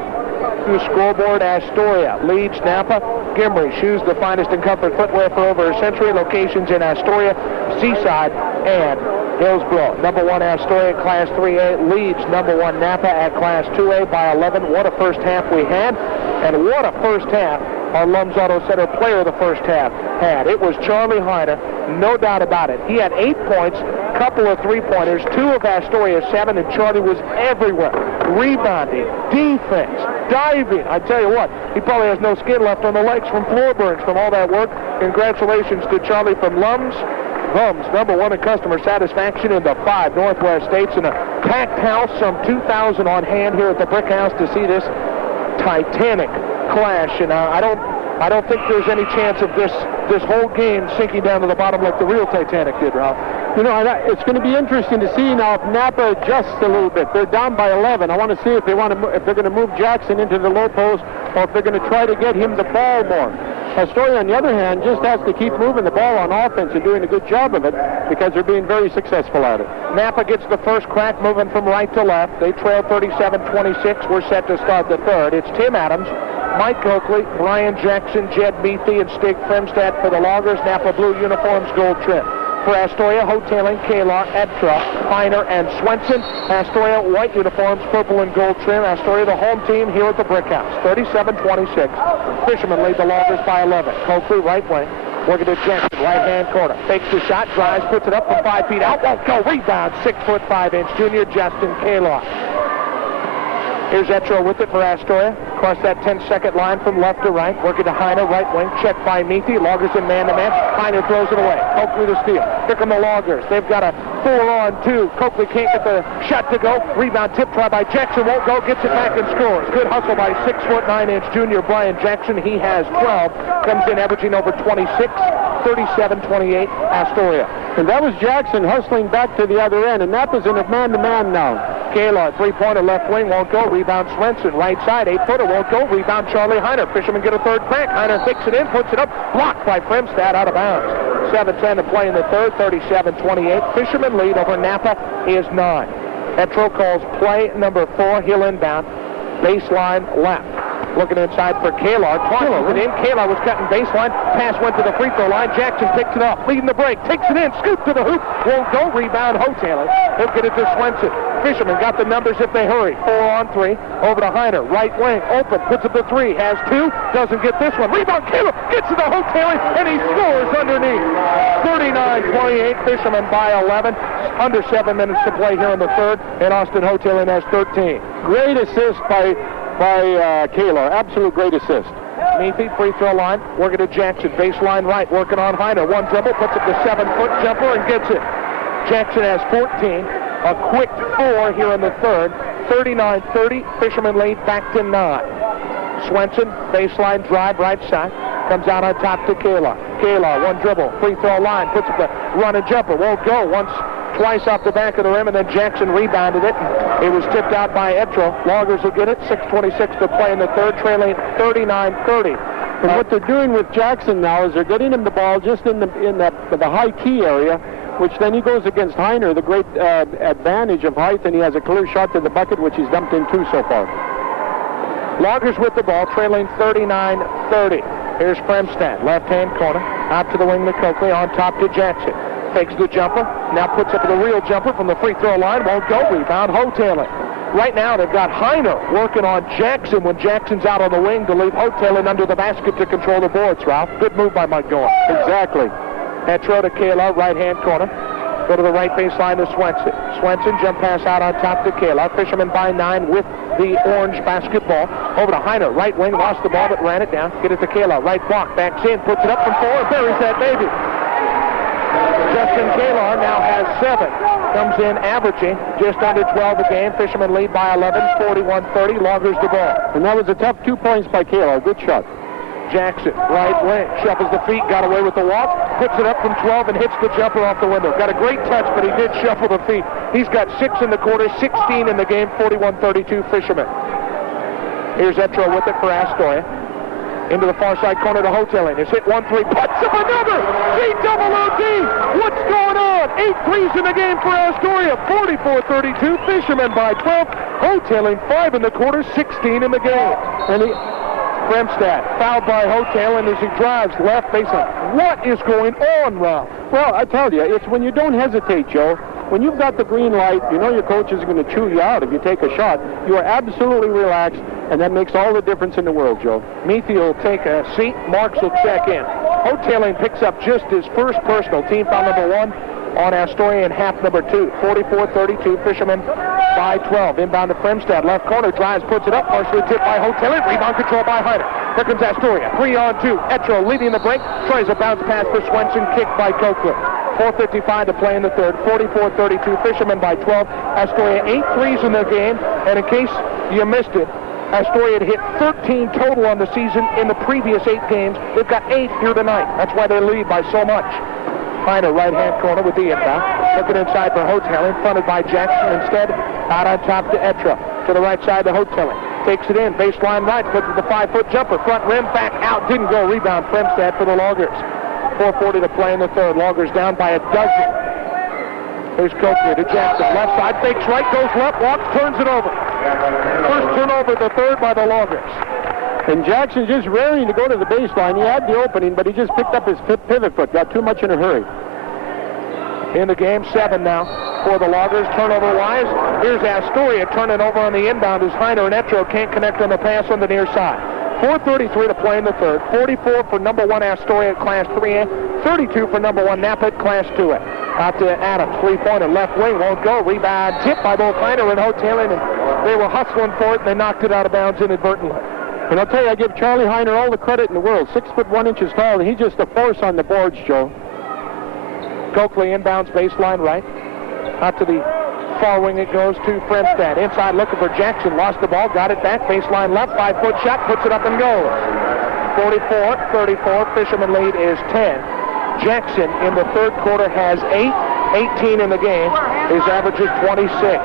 The scoreboard, Astoria leads Knappa. Gimri Shoes, the finest in comfort footwear for over a century. Locations in Astoria, Seaside, and Hillsborough. Number 1 Astoria, Class 3A, leads number 1 Knappa at Class 2A by 11. What a first half we had, and what a first half our Lums Auto Center player of the first half had. It was Charlie Heiner no doubt about it. He had 8 points, couple of three-pointers, 2 of Astoria's 7, and Charlie was everywhere. Rebounding, defense, diving. I tell you what, he probably has no skin left on the legs from floor burns from all that work. Congratulations to Charlie from Lums, number 1 in customer satisfaction in the 5 Northwest states, in a packed house, some 2,000 on hand here at the Brick House to see this titanic clash. And I don't think there's any chance of this whole game sinking down to the bottom like the real Titanic did, Ralph. You know, it's going to be interesting to see now if Knappa adjusts a little bit. They're down by 11. I want to see if they're going to move Jackson into the low post, or if they're going to try to get him the ball more. Astoria, on the other hand, just has to keep moving the ball on offense and doing a good job of it, because they're being very successful at it. Knappa gets the first crack, moving from right to left. They trail 37-26. We're set to start the third. It's Tim Adams, Mike Coakley, Brian Jackson, Jed Meathy, and Stig Fremstad for the Loggers. Knappa blue uniforms, gold trim. For Astoria, Hoteling, Kalar, Edtra, Heiner, and Swenson. Astoria, white uniforms, purple and gold trim. Astoria, the home team here at the Brick House. 37-26. Fishermen lead the Loggers by 11. Coakley, right wing. Working to Jackson, right-hand corner. Fakes the shot, drives, puts it up from 5 feet out. Won't go. Rebound, 6'5" junior Justin Kalar. Here's Etro with it for Astoria. Across that 10-second line from left to right. Working to Heiner, right wing. Checked by Meathy. Loggers in man-to-man. Heiner throws it away. Coakley to steal. Here come the Loggers. They've got a 4-on-2. Coakley can't get the shot to go. Rebound tip try by Jackson. Won't go. Gets it back and scores. Good hustle by 6'9" junior Brian Jackson. He has 12. Comes in averaging over 26. 37-28 Astoria. And that was Jackson hustling back to the other end, and Knappa's in a man-to-man now. Kalar, three-pointer left wing, won't go. Rebound Swenson, right side, 8-footer, won't go. Rebound Charlie Heiner. Fishermen get a third crack. Heiner takes it in, puts it up, blocked by Fremstad, out of bounds. 7:10 to play in the third, 37-28. Fishermen lead over Knappa is 9. Etro calls play number 4, heel inbound, baseline left. Looking inside for Kalar. Tosses it in. Kalar was cutting baseline. Pass went to the free throw line. Jackson picks it up. Leading the break. Takes it in. Scoop to the hoop. Won't go. Rebound Hoteling. He'll get it to Swenson. Fisherman got the numbers if they hurry. 4-on-3. Over to Heiner. Right wing. Open. Puts up the 3. Has 2. Doesn't get this one. Rebound. Kalar gets to the Hoteling, and he scores underneath. 39-28. Fisherman by 11. Under 7 minutes to play here in the third. And Austin Hoteling has 13. Great assist by Kalar. Absolute great assist. Meathy, free throw line, working to Jackson, baseline right, working on Heiner. One dribble, puts up the 7-foot jumper and gets it. Jackson has 14, a quick 4 here in the third. 39-30, Fisherman lead back to 9. Swenson, baseline drive, right side, comes out on top to Kalar. Kalar, one dribble, free throw line, puts up the run and jumper, won't go. Twice off the back of the rim, and then Jackson rebounded it. It was tipped out by Etro. Loggers will get it. 6:26 to play in the third, trailing 39-30. And what they're doing with Jackson now is they're getting him the ball just in the high key area, which then he goes against Heiner, the great advantage of height, and he has a clear shot to the bucket, which he's dumped in 2 so far. Loggers with the ball, trailing 39-30. Here's Fremstad, left-hand corner, out to the wing to Coakley, on top to Jackson. Fakes the jumper, now puts up the real jumper from the free throw line, won't go. Rebound Hoteling. Right now they've got Heiner working on Jackson when Jackson's out on the wing to leave Hoteling under the basket to control the boards, Ralph. Good move by Mike Gorham. Exactly. Etro to Kalar, right-hand corner. Go to the right baseline to Swenson. Swenson, jump pass out on top to Kalar. Fisherman by 9 with the orange basketball. Over to Heiner, right wing, lost the ball but ran it down. Get it to Kalar, right block, backs in, puts it up from 4, and buries that baby. Justin Kalar now has 7. Comes in averaging just under 12 a game. Fishermen lead by 11, 41-30. Loggers the ball. And that was a tough 2 points by Kalar. Good shot. Jackson, right wing, shuffles the feet, got away with the walk, puts it up from 12 and hits the jumper off the window. Got a great touch, but he did shuffle the feet. He's got 6 in the quarter, 16 in the game, 41-32 Fishermen. Here's Etro with it for Astoria. Into the far side corner to Hoteling. It's hit 1-3, puts up another! G-double-O-D! What's going on? 8 threes in the game for Astoria. 44-32, Fishermen by 12. Hoteling 5 in the quarter, 16 in the game. And Fremstad fouled by Hoteling as he drives left baseline. What is going on, Ralph? Well, I tell you, it's when you don't hesitate, Joe. When you've got the green light, you know your coach is going to chew you out if you take a shot. You are absolutely relaxed. and that makes all the difference in the world, Joe. Meathy will take a seat. Marks will check in. Hotailing picks up just his first personal. Team foul number 1 on Astoria in half number 2. 44-32, Fishermen by 12. Inbound to Fremstad. Left corner, drives, puts it up. Partially tipped by Hotailing. Rebound control by Heiner. Here comes Astoria. 3-on-2. Etro leading the break. Tries a bounce pass for Swenson. Kicked by Coakley. 4:55 to play in the third. 44-32, Fishermen by 12. Astoria 8 threes in the game. And in case you missed it, Astoria had hit 13 total on the season in the previous 8 games. They've got 8 here tonight. That's why they lead by so much. Heiner, right-hand corner with the inbound. Looking inside for Hotailing, fronted by Jackson instead. Out on top to Etro. To the right side to Hotailing. Takes it in, baseline right, puts it the 5-foot jumper. Front rim, back out, didn't go. Rebound, Fremstad for the Loggers. 4:40 to play in the third. Loggers down by a dozen. Here's Coakley to Jackson. Left side, fakes right, goes left, walks, turns it over. First turnover of the third by the Loggers. And Jackson just raring to go to the baseline. He had the opening, but he just picked up his pivot foot. Got too much in a hurry. In the game, 7 now for the Loggers. Turnover-wise, here's Astoria turning over on the inbound as Heiner and Etro can't connect on the pass on the near side. 4:33 to play in the third. 44 for number 1 Astoria at Class 3A. 32 for number 1 Knappa at Class 2A. Out to Adams, 3-pointer, left wing, won't go. Rebound, tipped by both Heiner and Hotailing, and they were hustling for it, and they knocked it out of bounds inadvertently. And I'll tell you, I give Charlie Heiner all the credit in the world. 6 foot 1 inches tall, and he's just a force on the boards, Joe. Coakley inbounds baseline right. Out to the far wing it goes to Fremstad. Inside looking for Jackson. Lost the ball, got it back. Baseline left, 5-foot shot, puts it up and goes. 44-34, Fisherman lead is 10. Jackson in the third quarter has 18 in the game. His average is 26.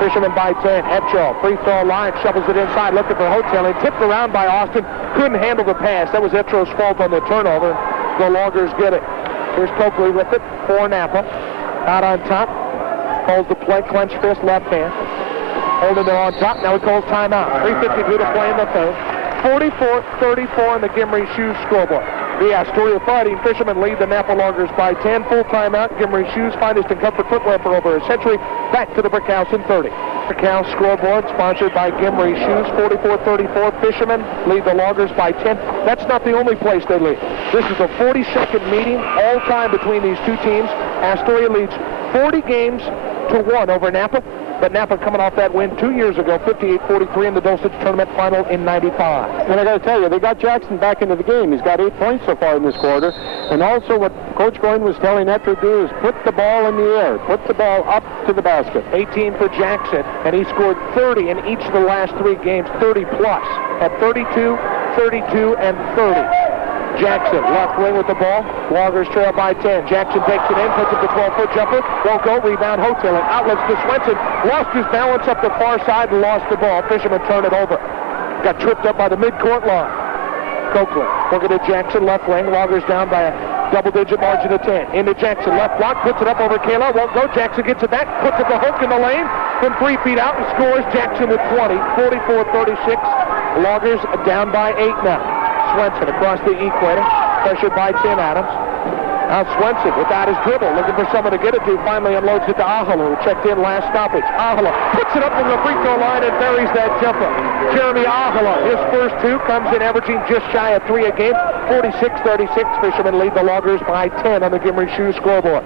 Fisherman by 10. Etro, free throw line, shovels it inside, looking for Hotailing. Tipped around by Austin. Couldn't handle the pass. That was Etro's fault on the turnover. The Loggers get it. Here's Coakley with it for Knappa. Out on top. Calls the play, clenched fist, left hand. Holding there on top. Now he calls timeout. 3:52 to play in the third. 44-34 on the Gimri Shoes scoreboard. The Astoria Fighting Fishermen lead the Knappa Loggers by 10. Full timeout. Gimri Shoes, finest in comfort footwear for over a century. Back to the Brick House in 30. Brick House scoreboard sponsored by Gimri Shoes. 44-34. Fishermen lead the Loggers by 10. That's not the only place they lead. This is a 42nd meeting all time between these two teams. Astoria leads 40 games to 1 over Knappa. But Knappa coming off that win 2 years ago, 58-43 in the Dulcich tournament final in 95. And I got to tell you, they got Jackson back into the game. He's got 8 points so far in this quarter. And also what Coach Goyne was telling Etro to do is put the ball in the air. Put the ball up to the basket. 18 for Jackson, and he scored 30 in each of the last 3 games, 30 plus, at 32, 32, and 30. Jackson, left wing with the ball. Loggers trail by 10. Jackson takes it in, puts it to 12-foot jumper. Won't go. Rebound, Hotailing. Outlets to Swenson. Lost his balance up the far side and lost the ball. Fisherman turn it over. Got tripped up by the midcourt line. Coakley looking at Jackson, left wing. Loggers down by a double-digit margin of 10. Into Jackson, left block, puts it up over Kayla. Won't go. Jackson gets it back, puts it the hook in the lane. From 3 feet out and scores. Jackson with 20. 44-36. Loggers down by 8 now. Swenson across the equator, pressured by Tim Adams. Now Swenson without his dribble, looking for someone to get it to, finally unloads it to Ahala, who checked in last stoppage. Ahala puts it up from the free throw line and buries that jumper. Jeremy Ahala, his first 2, comes in averaging just shy of 3 a game. 46-36, Fishermen lead the Loggers by 10 on the Gimri Shoes scoreboard.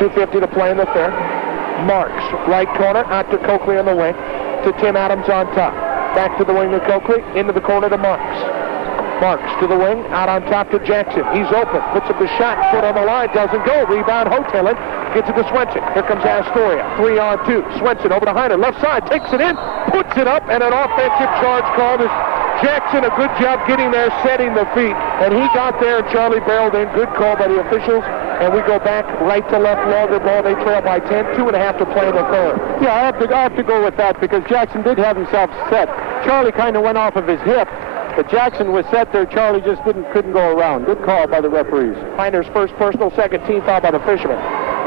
2:50 to play in the third. Marks, right corner, out to Coakley on the wing, to Tim Adams on top. Back to the wing to Coakley, into the corner to Marks. Marks to the wing, out on top to Jackson. He's open, puts up the shot, foot on the line, doesn't go. Rebound, Hotailing, gets it to Swenson. Here comes Astoria, 3-on-2. Swenson over to Heiner, left side, takes it in, puts it up, and an offensive charge called as Jackson, a good job getting there, setting the feet. And he got there, and Charlie barreled in. Good call by the officials. And we go back right to left, Logger ball. They trail by 10, 2.5 to play in the third. Yeah, I have to go with that because Jackson did have himself set. Charlie kind of went off of his hip, but Jackson was set there. Charlie just couldn't go around. Good call by the referees. Heiner's first personal, second team foul by the Fishermen.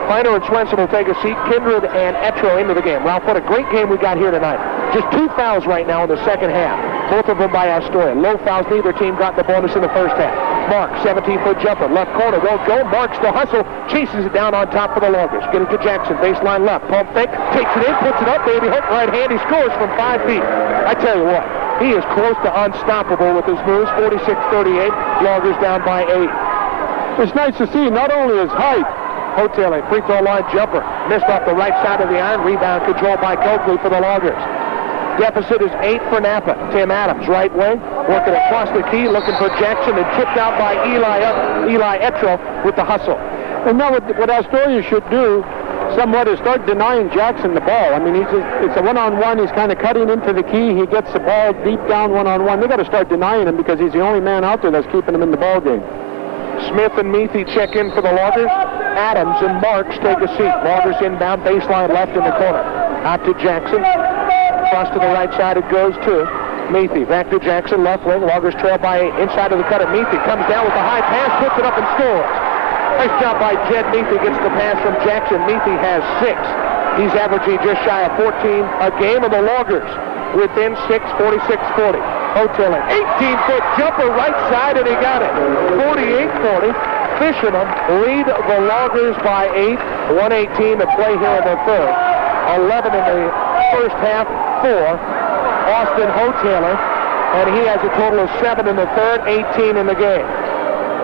Heiner and Swenson will take a seat. Kindred and Etro into the game. Ralph, what a great game we got here tonight. Just 2 fouls right now in the second half. both of them by Astoria. Low fouls, neither team got the bonus in the first half. Mark, 17-foot jumper, left corner, won't go. Marks the hustle, chases it down on top for the Loggers. Get it to Jackson, baseline left, pump fake, takes it in, puts it up, baby hook, right hand, he scores from 5 feet. I tell you what, he is close to unstoppable with his moves, 46-38, Loggers down by 8. It's nice to see not only his height. Hoteling, free throw line jumper, missed off the right side of the iron, rebound controlled by Coakley for the Loggers. Deficit is 8 for Knappa. Tim Adams, right wing, working across the key, looking for Jackson, and tipped out by Eli Etro with the hustle. And now what Astoria should do somewhat is start denying Jackson the ball. I mean, it's a one-on-one. He's kind of cutting into the key. He gets the ball deep down one-on-one. They got to start denying him because he's the only man out there that's keeping him in the ball game. Smith and Meathy check in for the Loggers. Adams and Marks take a seat. Loggers inbound, baseline left in the corner. Out to Jackson. Cross to the right side it goes to Meathy. Back to Jackson, left wing. Loggers trail by 8. Inside of the cutter. Meathy comes down with the high pass, puts it up and scores. Nice job by Jed Meathy. Gets the pass from Jackson. Meathy has 6. He's averaging just shy of 14 a game, and the Loggers within 6, 46-40. Hoteling, 18-foot jumper right side, and he got it. 48-40. Fishermen lead the Loggers by 8. 1:18 to play here in the third. 11 in the first half for Austin Hoteling, and he has a total of 7 in the third, 18 in the game.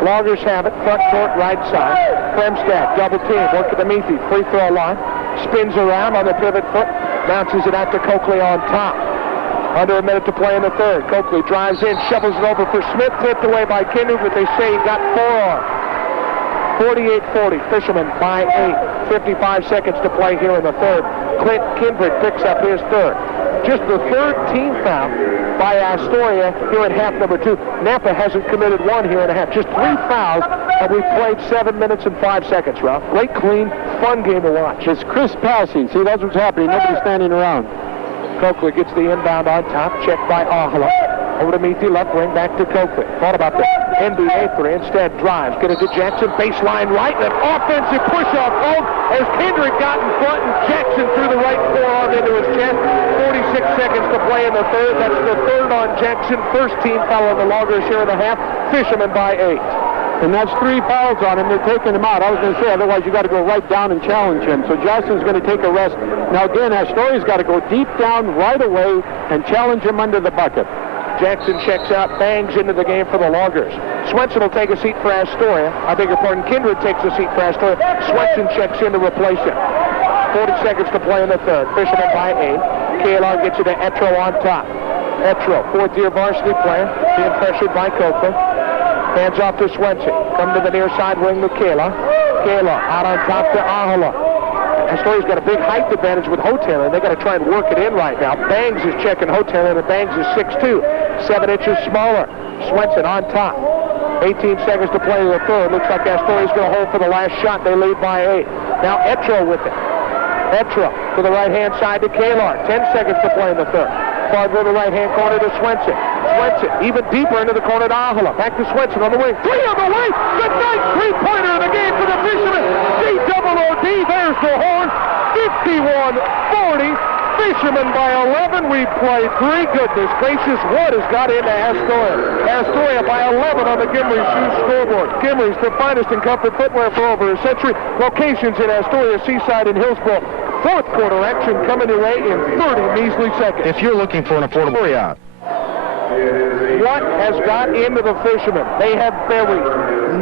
Loggers have it, front court, right side. Fremstad, double team, work at the Meathy, free throw line. Spins around on the pivot foot, bounces it out to Coakley on top. Under a minute to play in the third. Coakley drives in, shovels it over for Smith, tipped away by Kindred, but they say he got 4 on. 48-40, Fishermen by 8. 55 seconds to play here in the third. Clint Kindred picks up his third. Just the third team foul by Astoria here in half number 2. Knappa hasn't committed 1 here in a half. Just 3 fouls, and we've played 7 minutes and 5 seconds, Ralph. Great, clean, fun game to watch. It's crisp passing. See, that's what's happening. Nobody's standing around. Coakley gets the inbound on top, checked by Ahala. Over to Meathy, left wing, back to Coakley. Thought about the NBA three, instead drives. Get it to Jackson, baseline right, and offensive push-off called as Kendrick got in front, and Jackson threw the right forearm into his chest. 46 seconds to play in the third. That's the third on Jackson. First team foul on the Loggers here in the half. Fishermen by 8. And that's 3 fouls on him. They're taking him out. I was going to say, otherwise you got to go right down and challenge him. So Jackson's going to take a rest. Now again, Astoria's got to go deep down right away and challenge him under the bucket. Jackson checks out, bangs into the game for the Loggers. Swenson will take a seat for Astoria. I beg your pardon, Kindred takes a seat for Astoria. Swenson checks in to replace him. 40 seconds to play in the third. Fisherman by 8. Kalar gets it to Etro on top. Etro, fourth-year varsity player, being pressured by Copeland. Hands off to Swenson. Come to the near side wing with Kayla. Kayla out on top to Ahala. Astoria's got a big height advantage with Hoteling. They got to try and work it in right now. Bangs is checking Hoteling, and Bangs is 6'2", 7 inches smaller. Swenson on top. 18 seconds to play in the third. Looks like Astoria's going to hold for the last shot. They lead by 8. Now Etro with it. Etro to the right-hand side to Kalar. 10 seconds to play in the third. Fargo to the right-hand corner to Swenson. Swenson even deeper into the corner to Ahala. Back to Swenson on the wing. 3 on the way. The nice three-pointer in the game for the Fishermen. D-double-O-D. There's the horn. 51-40. Fishermen by 11. We played 3. Goodness gracious, what has got into Astoria? Astoria by 11 on the Gimri Shoes scoreboard. Gimri's the finest in comfort footwear for over a century. Locations in Astoria, Seaside, and Hillsborough. Fourth quarter action coming your way in 30 measly seconds. If you're looking for an affordable area. What has got into the Fishermen? They have buried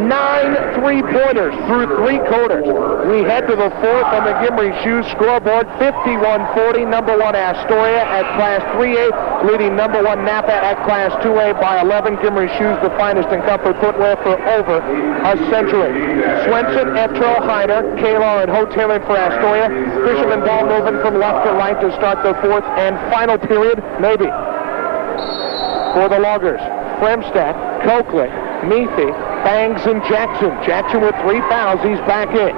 9 three-pointers through 3 quarters. We head to the fourth on the Gimri Shoes scoreboard. 51-40, number 1 Astoria at Class 3A, leading number 1 Knappa at Class 2A by 11. Gimri Shoes, the finest in comfort footwear for over a century. Swenson, Etro, Heiner, Kalar, and Hoteling for Astoria. Fishermen ball moving from left to right to start the fourth and final period, maybe. For the Loggers, Fremstad, Coakley, Meathy, Bangs, and Jackson. Jackson with 3 fouls. He's back in.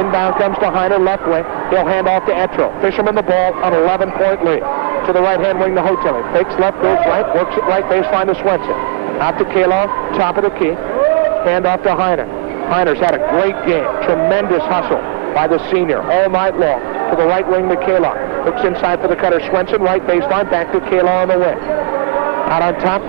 Inbound comes to Heiner, left wing. He'll hand off to Etro. Fisherman the ball on 11-point lead. To the right-hand wing to Hoteling. Fakes left, goes right, works it right baseline to Swenson. Out to Kalar, top of the key. Hand off to Heiner. Heiner's had a great game. Tremendous hustle by the senior all night long. To the right wing to Kalar. Looks inside for the cutter. Swenson, right baseline, back to Kalar on the wing. Out on top,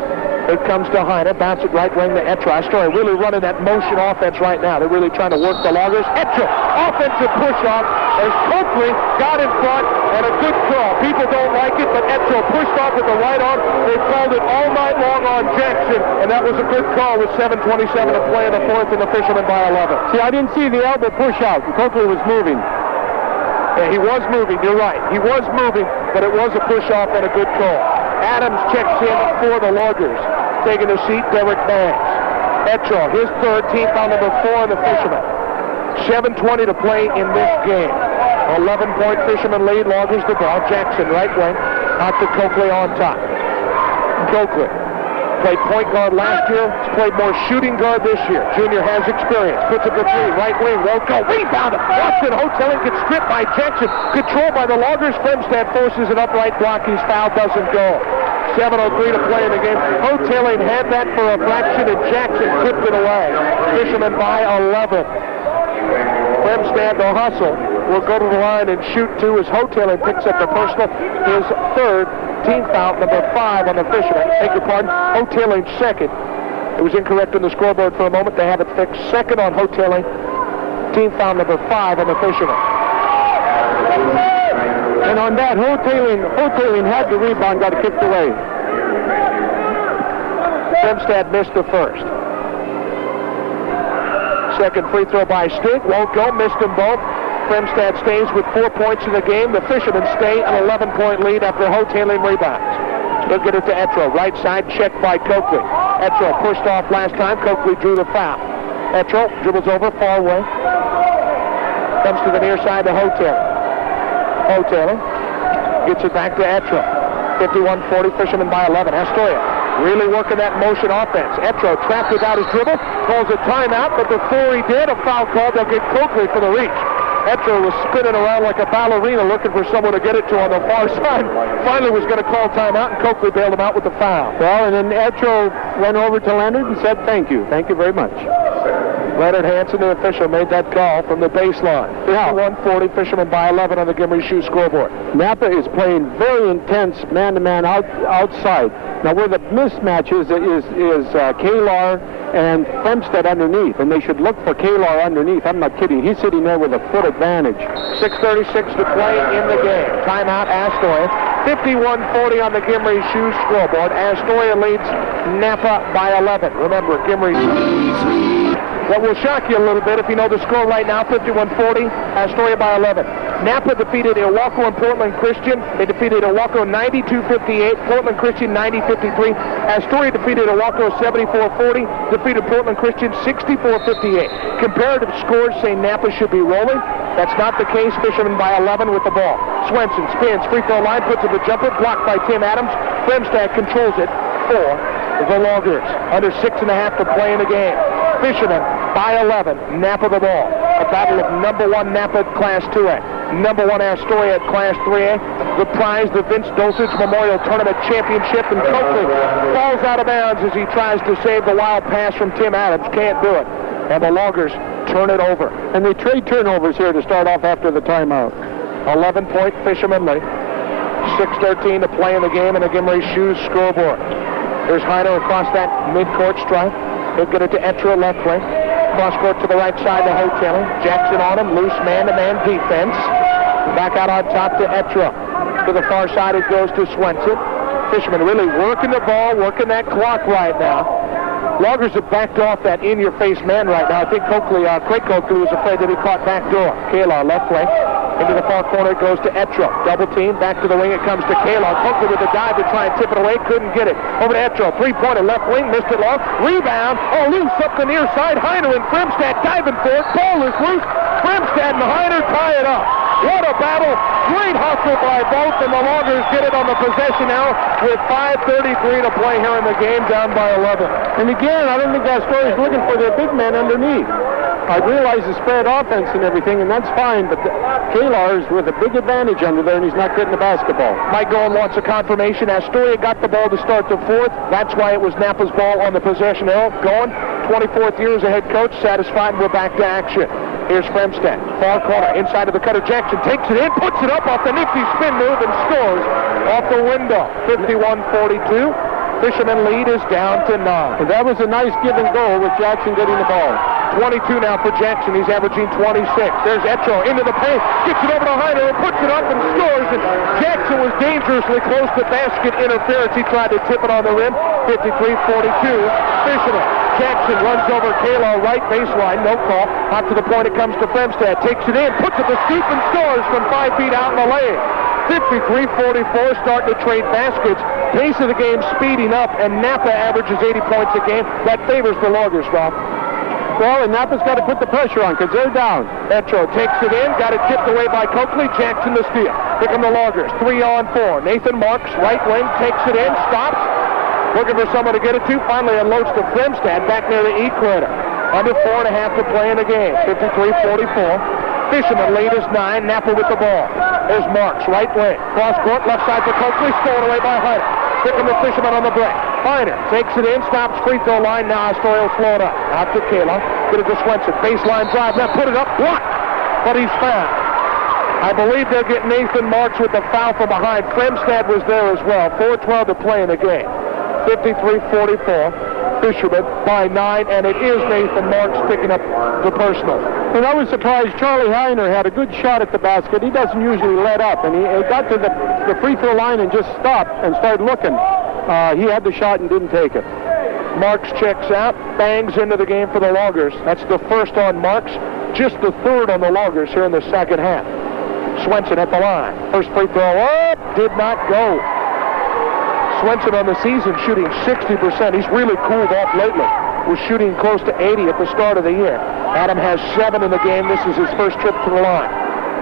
it comes to Heiner. Bounce it right wing to Etro. Astoria really running that motion offense right now. They're really trying to work the Loggers. Etro, offensive push-off as Coakley got in front, and a good call. People don't like it, but Etro pushed off with the right arm. They called it all night long on Jackson, and that was a good call with 7:27 to play in the fourth, and the Fishermen by 11. See, I didn't see the elbow push out. Coakley was moving. Yeah, he was moving. You're right. He was moving, but it was a push-off and a good call. Adams checks in for the Loggers. Taking a seat, Derek Banks. Etro, his third, team foul number 4 on the Fishermen. 7:20 to play in this game. 11-point Fishermen lead. Loggers the ball. Jackson, right wing. Out to Coakley on top. Coakley played point guard last year. He's played more shooting guard this year. Junior has experience. Puts up a three. Right wing. Won't go. Rebound. Watson Hoteling gets stripped by Jackson. Controlled by the Loggers. Fremstad forces an upright block. He's fouled. Doesn't go. 7:03 to play in the game. Hoteling had that for a fraction, and Jackson tipped it away. Fishermen by 11. Fremstad, the hustle, will go to the line and shoot two as Hoteling picks up the personal. His third, team foul, number 5 on the Fishermen. Beg your pardon, Hoteling second. It was incorrect on the scoreboard for a moment. They have it fixed. Second on Hoteling. Team foul number 5 on the Fishermen. And on that, Hoteling had the rebound, got it kicked away. Fremstad missed the first. Second free throw by Stig. Won't go. Missed them both. Fremstad stays with 4 points in the game. The Fishermen stay an 11-point lead after Hoteling rebounds. They'll get it to Etro. Right side checked by Coakley. Etro pushed off last time. Coakley drew the foul. Etro dribbles over, far away. Comes to the near side to Hoteling. Hoteling gets it back to Etro. 51-40, Fishermen by 11. Astoria really working that motion offense. Etro trapped without his dribble, calls a timeout, but before he did, a foul call. They'll get Coakley for the reach. Etro was spinning around like a ballerina looking for someone to get it to on the far side. Finally was going to call timeout, and Coakley bailed him out with the foul. Well, and then Etro went over to Leonard and said, thank you very much. Leonard Hansen, the official, made that call from the baseline. 51-40, Fishermen by 11 on the Gimri Shoe scoreboard. Knappa is playing very intense man-to-man outside. Now, where the mismatch is Kalar and Fremstad underneath, and they should look for Kalar underneath. I'm not kidding. He's sitting there with a foot advantage. 6:36 to play in the game. Timeout, Astoria. 51-40 on the Gimri Shoe scoreboard. Astoria leads Knappa by 11. Remember, Gimri... That will shock you a little bit if you know the score right now, 51-40, Astoria by 11. Knappa defeated Ilwaco and Portland Christian. They defeated Ilwaco 92-58, Portland Christian 90-53. Astoria defeated Ilwaco 74-40, defeated Portland Christian 64-58. Comparative scores say Knappa should be rolling. That's not the case. Fishermen by 11 with the ball. Swenson spins, free throw line, puts up a jumper, blocked by Tim Adams. Fremstad controls it for the Loggers. Under 6.5 to play in the game. Fishermen by 11, Knappa the ball. A battle of number 1 Knappa Class 2A, number 1 Astoria at Class 3A. The prize, the Vince Dulcich Memorial Tournament Championship, and Coakley falls out of bounds as he tries to save the wild pass from Tim Adams. Can't do it. And the Loggers turn it over. And they trade turnovers here to start off after the timeout. 11-point Fishermen lead. 6:13 to play in the game in the Gimri Shoes scoreboard. There's Heiner across that midcourt stripe. He'll get it to Etro left wing. Cross court to the right side to Hoteling. Jackson on him. Loose man-to-man defense. Back out on top to Etro. To the far side it goes to Swenson. Fishermen really working the ball, working that clock right now. Loggers have backed off that in-your-face man right now. I think Craig Coakley was afraid that he caught backdoor. Kalar left wing. Into the far corner it goes to Etro. Double team. Back to the wing it comes to Kalar. Coakley with a dive to try and tip it away. Couldn't get it. Over to Etro. Three-pointer left wing. Missed it long. Rebound. Oh, loose up the near side. Heiner and Fremstad diving for it. Ball is loose. Fremstad and Heiner tie it up. What a battle. Great hustle by both, and the Loggers get it on the possession now with 5:33 to play here in the game, down by 11. And again, I don't think Astoria's looking for their big man underneath. I realize the spread offense and everything, and that's fine, but Kalar's with a big advantage under there, and he's not getting the basketball. Mike Goen wants a confirmation. Astoria got the ball to start the fourth. That's why it was Knappa's ball on the possession arrow. Goen, 24th year as a head coach, satisfied. We're back to action. Here's Fremstad, far corner, inside of the cutter. Jackson takes it in, puts it up off the nifty spin move, and scores off the window. 51-42. Fisherman lead is down to 9. And that was a nice give and go with Jackson getting the ball. 22 now for Jackson. He's averaging 26. There's Etro into the paint. Gets it over to Heiner and puts it up and scores. And Jackson was dangerously close to basket interference. He tried to tip it on the rim. 53-42. Fisherman. Jackson runs over Kalo, right baseline. No call. Out to the point it comes to Fremstad. Takes it in. Puts it to scoop and scores from 5 feet out in the lane. 53-44, starting to trade baskets. Pace of the game speeding up, and Knappa averages 80 points a game. That favors the Loggers, Ralph. Well, and Nappa's got to put the pressure on because they're down. Etro takes it in, got it tipped away by Coakley. Jackson the steal. Here come the Loggers, 3-on-4. Nathan Marks, right wing, takes it in, stops. Looking for someone to get it to. Finally unloads to Fremstad back near the equator. Under 4.5 to play in the game. 53-44. Fisherman lead is 9. Knappa with the ball. There's Marks, right wing. Cross court, left side for Coakley. Stolen away by Heiner. Here come the Fisherman on the break. Heiner takes it in, stops free throw line. Now Astoria will slow it up. Out to Kalo. Get it to Swenson. Baseline drive. Now put it up. Blocked. But he's fouled. I believe they're getting Nathan Marks with the foul from behind. Fremstad was there as well. 4:12 to play in the game. 53-44. Fisherman by 9, and it is Nathan Marks picking up the personal. And I was surprised Charlie Heiner had a good shot at the basket. He doesn't usually let up, and he got to the free throw line and just stopped and started looking. He had the shot and didn't take it. Marks checks out, bangs into the game for the Loggers. That's the first on Marks, just the third on the Loggers here in the second half. Swenson at the line. First free throw up, did not go. Swenson on the season shooting 60%. He's really cooled off lately. Was shooting close to 80 at the start of the year. Adam has 7 in the game. This is his first trip to the line.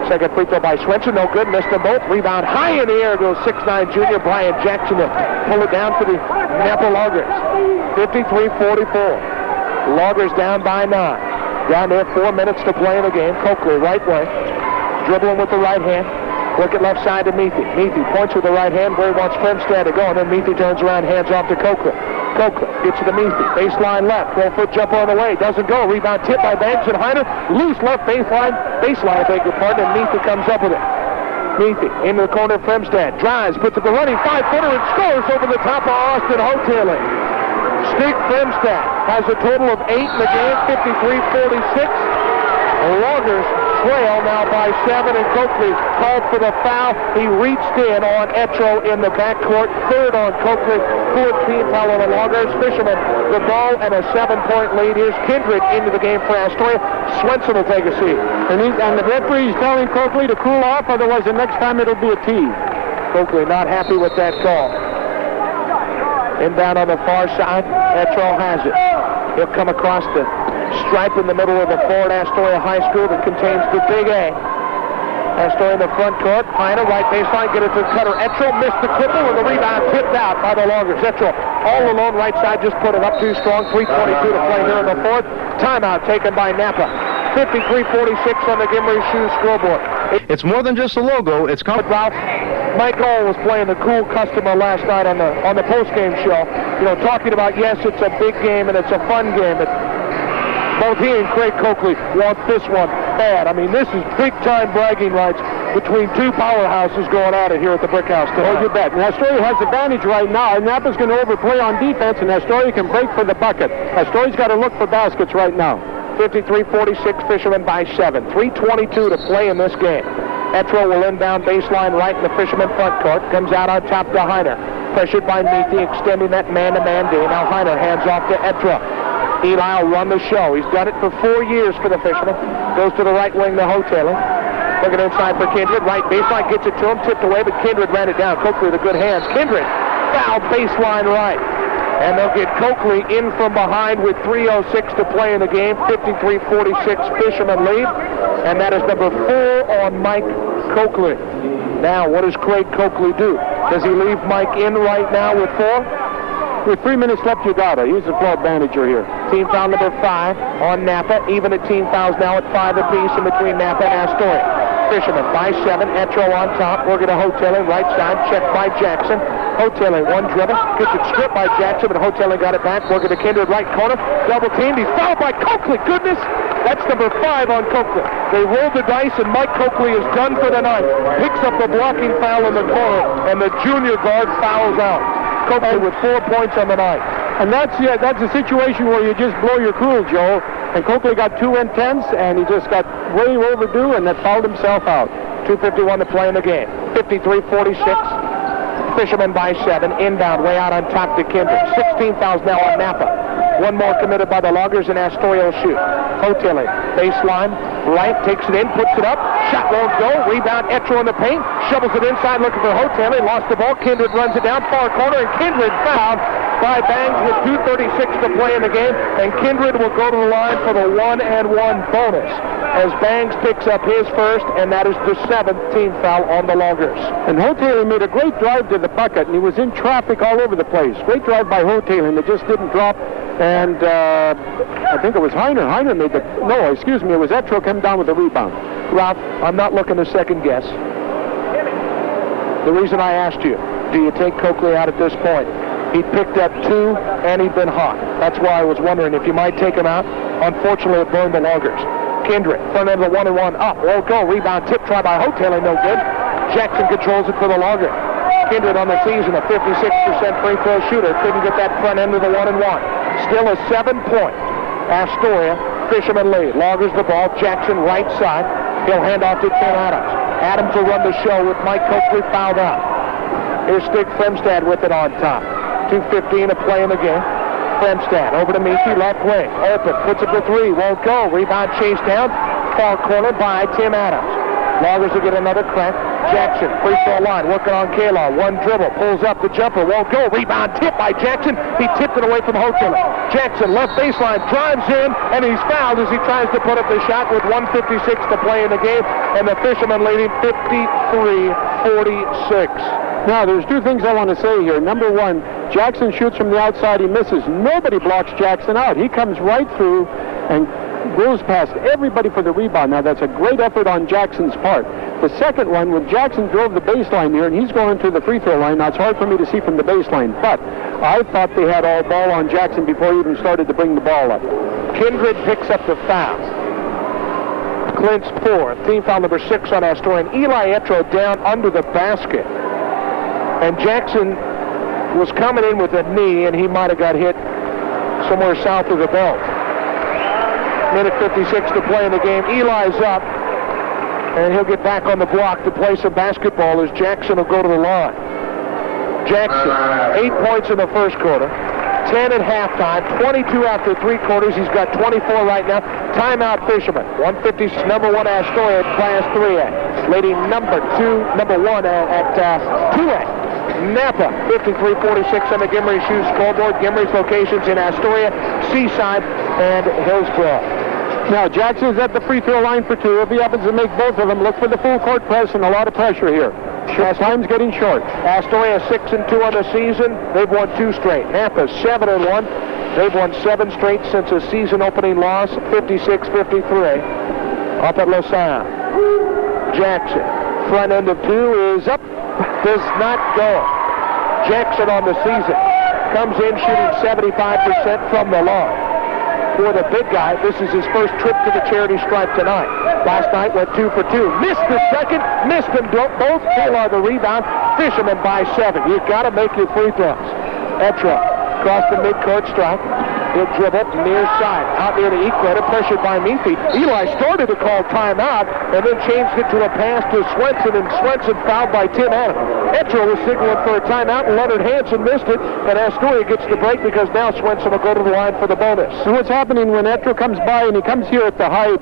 Second free throw by Swenson, no good. Missed them both. Rebound high in the air goes 6'9" junior Brian Jackson to pull it down for the Knappa Loggers. 53-44. Loggers down by 9. Down there, 4 minutes to play in the game. Coakley, right way. Dribbling with the right hand. Look at left side to Meathy. Meathy points with the right hand where he wants Fremstad to go, and then Meathy turns around, hands off to Coakley. Coakley gets to the Meathy. Baseline left. 12-foot jumper on the way. Doesn't go. Rebound tip by Banks and Heiner. Loose left baseline, I beg your pardon, and Meathy comes up with it. Meathy into the corner of Fremstad. Drives, puts up the running 5-footer and scores over the top of Austin Hoteling. Stig Fremstad has a total of 8 in the game, 53-46. The Loggers trail now by 7, and Coakley called for the foul. He reached in on Etro in the backcourt. Third on Coakley. 14th foul on the Loggers. Fisherman the ball and a 7-point lead. Here's Kindred into the game for Astoria. Swenson will take a seat. And the referee's telling Coakley to cool off, otherwise the next time it'll be a tee. Coakley not happy with that call. Inbound on the far side. Etro has it. He'll come across the stripe in the middle of the Ford Astoria High School that contains the Big A. Astoria in the front court. Heiner, right baseline, get it to Cutter. Etro missed the triple with the rebound tipped out by the Loggers. Etro all alone right side, just put it up too strong. 3:22 to play here in the fourth. Timeout taken by Knappa. 53-46 on the Gimri Shoes scoreboard. It's more than just a logo. It's Ralph, Mike Ohl was playing the cool customer last night on the post-game show. You know, talking about, yes, it's a big game and it's a fun game, but both he and Craig Coakley want this one bad. I mean, this is big-time bragging rights between two powerhouses going at it here at the Brick House tonight. Oh, you bet. And Astoria has advantage right now, and Nappa's going to overplay on defense, and Astoria can break for the bucket. Astoria's got to look for baskets right now. 53-46, Fisherman by 7. 3:22 to play in this game. Etro will inbound baseline right in the Fisherman front court. Comes out on top to Heiner. Pressured by Meathy, extending that man-to-man game. Now Heiner hands off to Etro. Eli will run the show. He's done it for 4 years for the Fishermen. Goes to the right wing to Hoteling. Looking inside for Kindred. Right baseline, gets it to him. Tipped away, but Kindred ran it down. Coakley with the good hands. Kindred, foul baseline right. And they'll get Coakley in from behind with 3:06 to play in the game. 53-46 Fisherman lead. And that is number 4 on Mike Coakley. Now, what does Craig Coakley do? Does he leave Mike in right now with 4? With 3 minutes left, you got it. He's the floor manager here. Team foul number 5 on Knappa. Even at team fouls now at 5 apiece in between Knappa and Astoria. Fisherman by 7. Etro on top. We're going to Hoteling right side. Checked by Jackson. Hoteling one dribble. Gets it stripped by Jackson, but Hoteling got it back. Working to Kindred right corner. Double teamed. He's fouled by Coakley. Goodness. That's number 5 on Coakley. They rolled the dice, and Mike Coakley is done for the night. Picks up the blocking foul in the corner, and the junior guard fouls out. Coakley with 4 points on the night. And that's a situation where you just blow your cool, Joe. And Coakley got 2 intense, and he just got way overdue, and that fouled himself out. 2:51 to play in the game. 53-46. Fishermen by 7. Inbound, way out on top to Kindred. 16 fouls now on Knappa. One more committed by the Loggers, and Astoria will shoot. Hotelli, baseline, right, takes it in, puts it up. Shot won't go. Rebound, Etro in the paint. Shovels it inside, looking for Hotelli. Lost the ball. Kindred runs it down, far corner, and Kindred fouled by Bangs with 2:36 to play in the game. And Kindred will go to the line for the 1-and-1 bonus as Bangs picks up his first, and that is the 7th team foul on the Loggers. And Hotelli made a great drive to the bucket, and he was in traffic all over the place. Great drive by Hotelli, and it just didn't drop. And I think it was Heiner. Heiner made the... No, excuse me, it was Etro came down with the rebound. Ralph, I'm not looking to second guess. The reason I asked you, do you take Coakley out at this point? He picked up 2, and he'd been hot. That's why I was wondering if you might take him out. Unfortunately, it burned the Loggers. Kindred, front end of the 1-and-1, up, won't go. Rebound, tip try by Hotelli, no good. Jackson controls it for the Loggers. Kindred on the season, a 56% free throw shooter. Couldn't get that front end of the 1-and-1. Still a 7-point Astoria Fisherman lead. Loggers the ball. Jackson right side. He'll hand off to Tim Adams. Adams will run the show with Mike Coakley fouled out. Here's Stig Fremstad with it on top. 2:15 to play in the game. Fremstad over to Meese, left wing. Open, puts it for 3, won't go. Rebound chased down. Far corner by Tim Adams. Loggers will get another crack. Jackson, free throw line, working on Kayla. One dribble, pulls up the jumper, won't go. Rebound tip by Jackson. He tipped it away from Hotelli. Jackson, left baseline, drives in, and he's fouled as he tries to put up the shot with 1:56 to play in the game, and the Fishermen leading 53-46. Now, there's 2 things I want to say here. Number 1, Jackson shoots from the outside. He misses. Nobody blocks Jackson out. He comes right through and goes past everybody for the rebound. Now, that's a great effort on Jackson's part. The second one, when Jackson drove the baseline here, and he's going to the free throw line, now it's hard for me to see from the baseline, but I thought they had all ball on Jackson before he even started to bring the ball up. Kindred picks up the foul. Clint's 4, team foul number 6 on Astoria, and Eli Etro down under the basket. And Jackson was coming in with a knee, and he might have got hit somewhere south of the belt. Minute 56 to play in the game. Eli's up, and he'll get back on the block to play some basketball as Jackson will go to the line. Jackson, 8 points in the first quarter, 10 at halftime, 22 after 3 quarters. He's got 24 right now. Timeout Fisherman. 156, number 1 Astoria, Class 3A. Leading number 1 at 2A. Knappa, 53-46 on the Gimri Shoes scoreboard. Gimri's locations in Astoria, Seaside, and Hillsborough. Now, Jackson's at the free throw line for 2. If he happens to make both of them, look for the full court press and a lot of pressure here. Time's getting short. Astoria 6-2 on the season. They've won 2 straight. Knappa 7-1. They've won 7 straight since a season opening loss, 56-53. Up at Lausanne. Jackson, front end of 2 is up. Does not go. Jackson on the season comes in shooting 75% from the line. For the big guy, this is his first trip to the charity stripe tonight. Last night went 2 for 2. Missed the second, missed them both. Taylor the rebound. Fisherman by 7. You've got to make your free throws. Etro across the midcourt stripe. He'll dribble near side, out near the equator, pressured by Meese. Eli started to call timeout and then changed it to a pass to Swenson, and Swenson fouled by Tim Adams. Etro was signaling for a timeout, and Leonard Hansen missed it, and Astoria gets the break because now Swenson will go to the line for the bonus. So what's happening when Etro comes by, and he comes here at the high,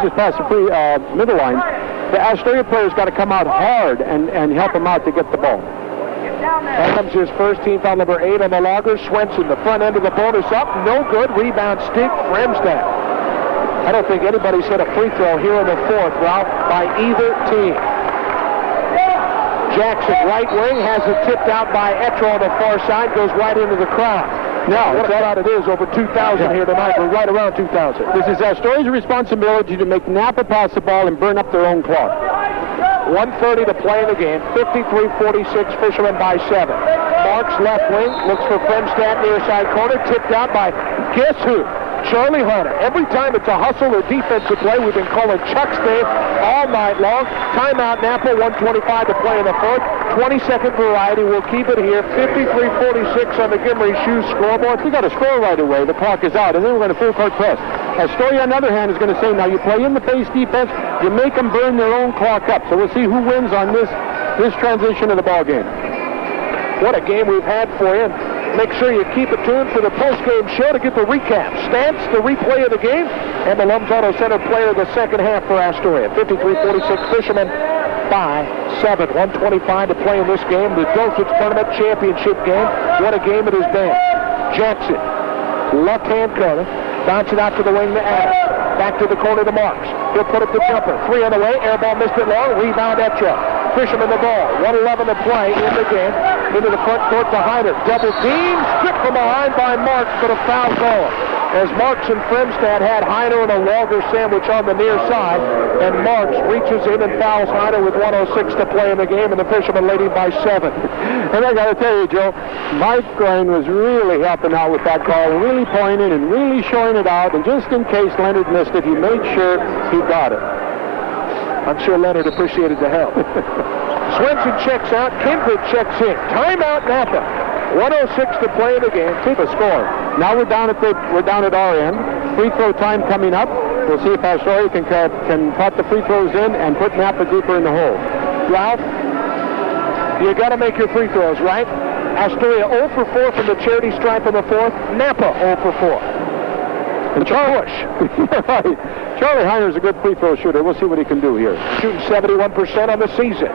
just past the free middle line, the Astoria player's got to come out hard and help him out to get the ball. Adams his first, team foul number 8 on the Loggers. Swenson, the front end of the bonus up, no good. Rebound Stig Fremstad. I don't think anybody's hit a free throw here in the 4th, Ralph, by either team. Jackson, right wing, has it tipped out by Etro on the far side, goes right into the crowd. Now, what a crowd it is, over 2,000 here tonight. We're right around 2,000. This is Astoria's responsibility to make Knappa pass the ball and burn up their own clock. 1:30 to play in the game. 53-46, Fishermen by 7. Marks left wing, looks for Fremstad near side corner, tipped out by guess who? Charlie Hunter. Every time it's a hustle or defensive play, we've been calling Chuck's name all night long. Timeout Knappa, 1:25 to play in the fourth. 20-second variety. We'll keep it here. 53-46 on the Gimri Shoes scoreboard. We got to score right away. The clock is out, and then we're going to full court press. Astoria, on the other hand, is going to say, now you play in the base defense, you make them burn their own clock up. So we'll see who wins on this transition of the ball game. What a game we've had for you. Make sure you keep it tuned for the post-game show to get the recap. Stats, the replay of the game, and the Lums Auto Center player of the second half for Astoria. 53-46 Fishermen by 7. 1:25 to play in this game. The Dulcich Tournament Championship game. What a game it has been. Jackson, left-hand corner. Bounce it out to the wing to Adams. Back to the corner to Marks. He'll put up the jumper. 3 on the way. Air ball missed it long. Rebound Etro. Fisherman the ball. 1:11 to play in the game. Into the front court to Hyder. Double team. Stripped from behind by Marks, but a foul call. As Marks and Fremstad had Hyder and a Walger sandwich on the near side, and Marks reaches in and fouls Hyder with 1:06 to play in the game, and the Fishermen leading by 7. And I got to tell you, Joe, Mike Grine was really helping out with that call, really pointing and really showing it out, and just in case Leonard missed it, he made sure he got it. I'm sure Leonard appreciated the help. Swenson checks out. Kindred checks in. Timeout Knappa. 1:06 to play in the game. Keep a score. Now we're down at our end. Free throw time coming up. We'll see if Astoria can put the free throws in and put Knappa deeper in the hole. Ralph, you got to make your free throws, right? Astoria 0 for 4 from the charity stripe in the fourth. Knappa 0 for 4. And right. Charlie Heiner's a good free throw shooter. We'll see what he can do here. Shooting 71% on the season.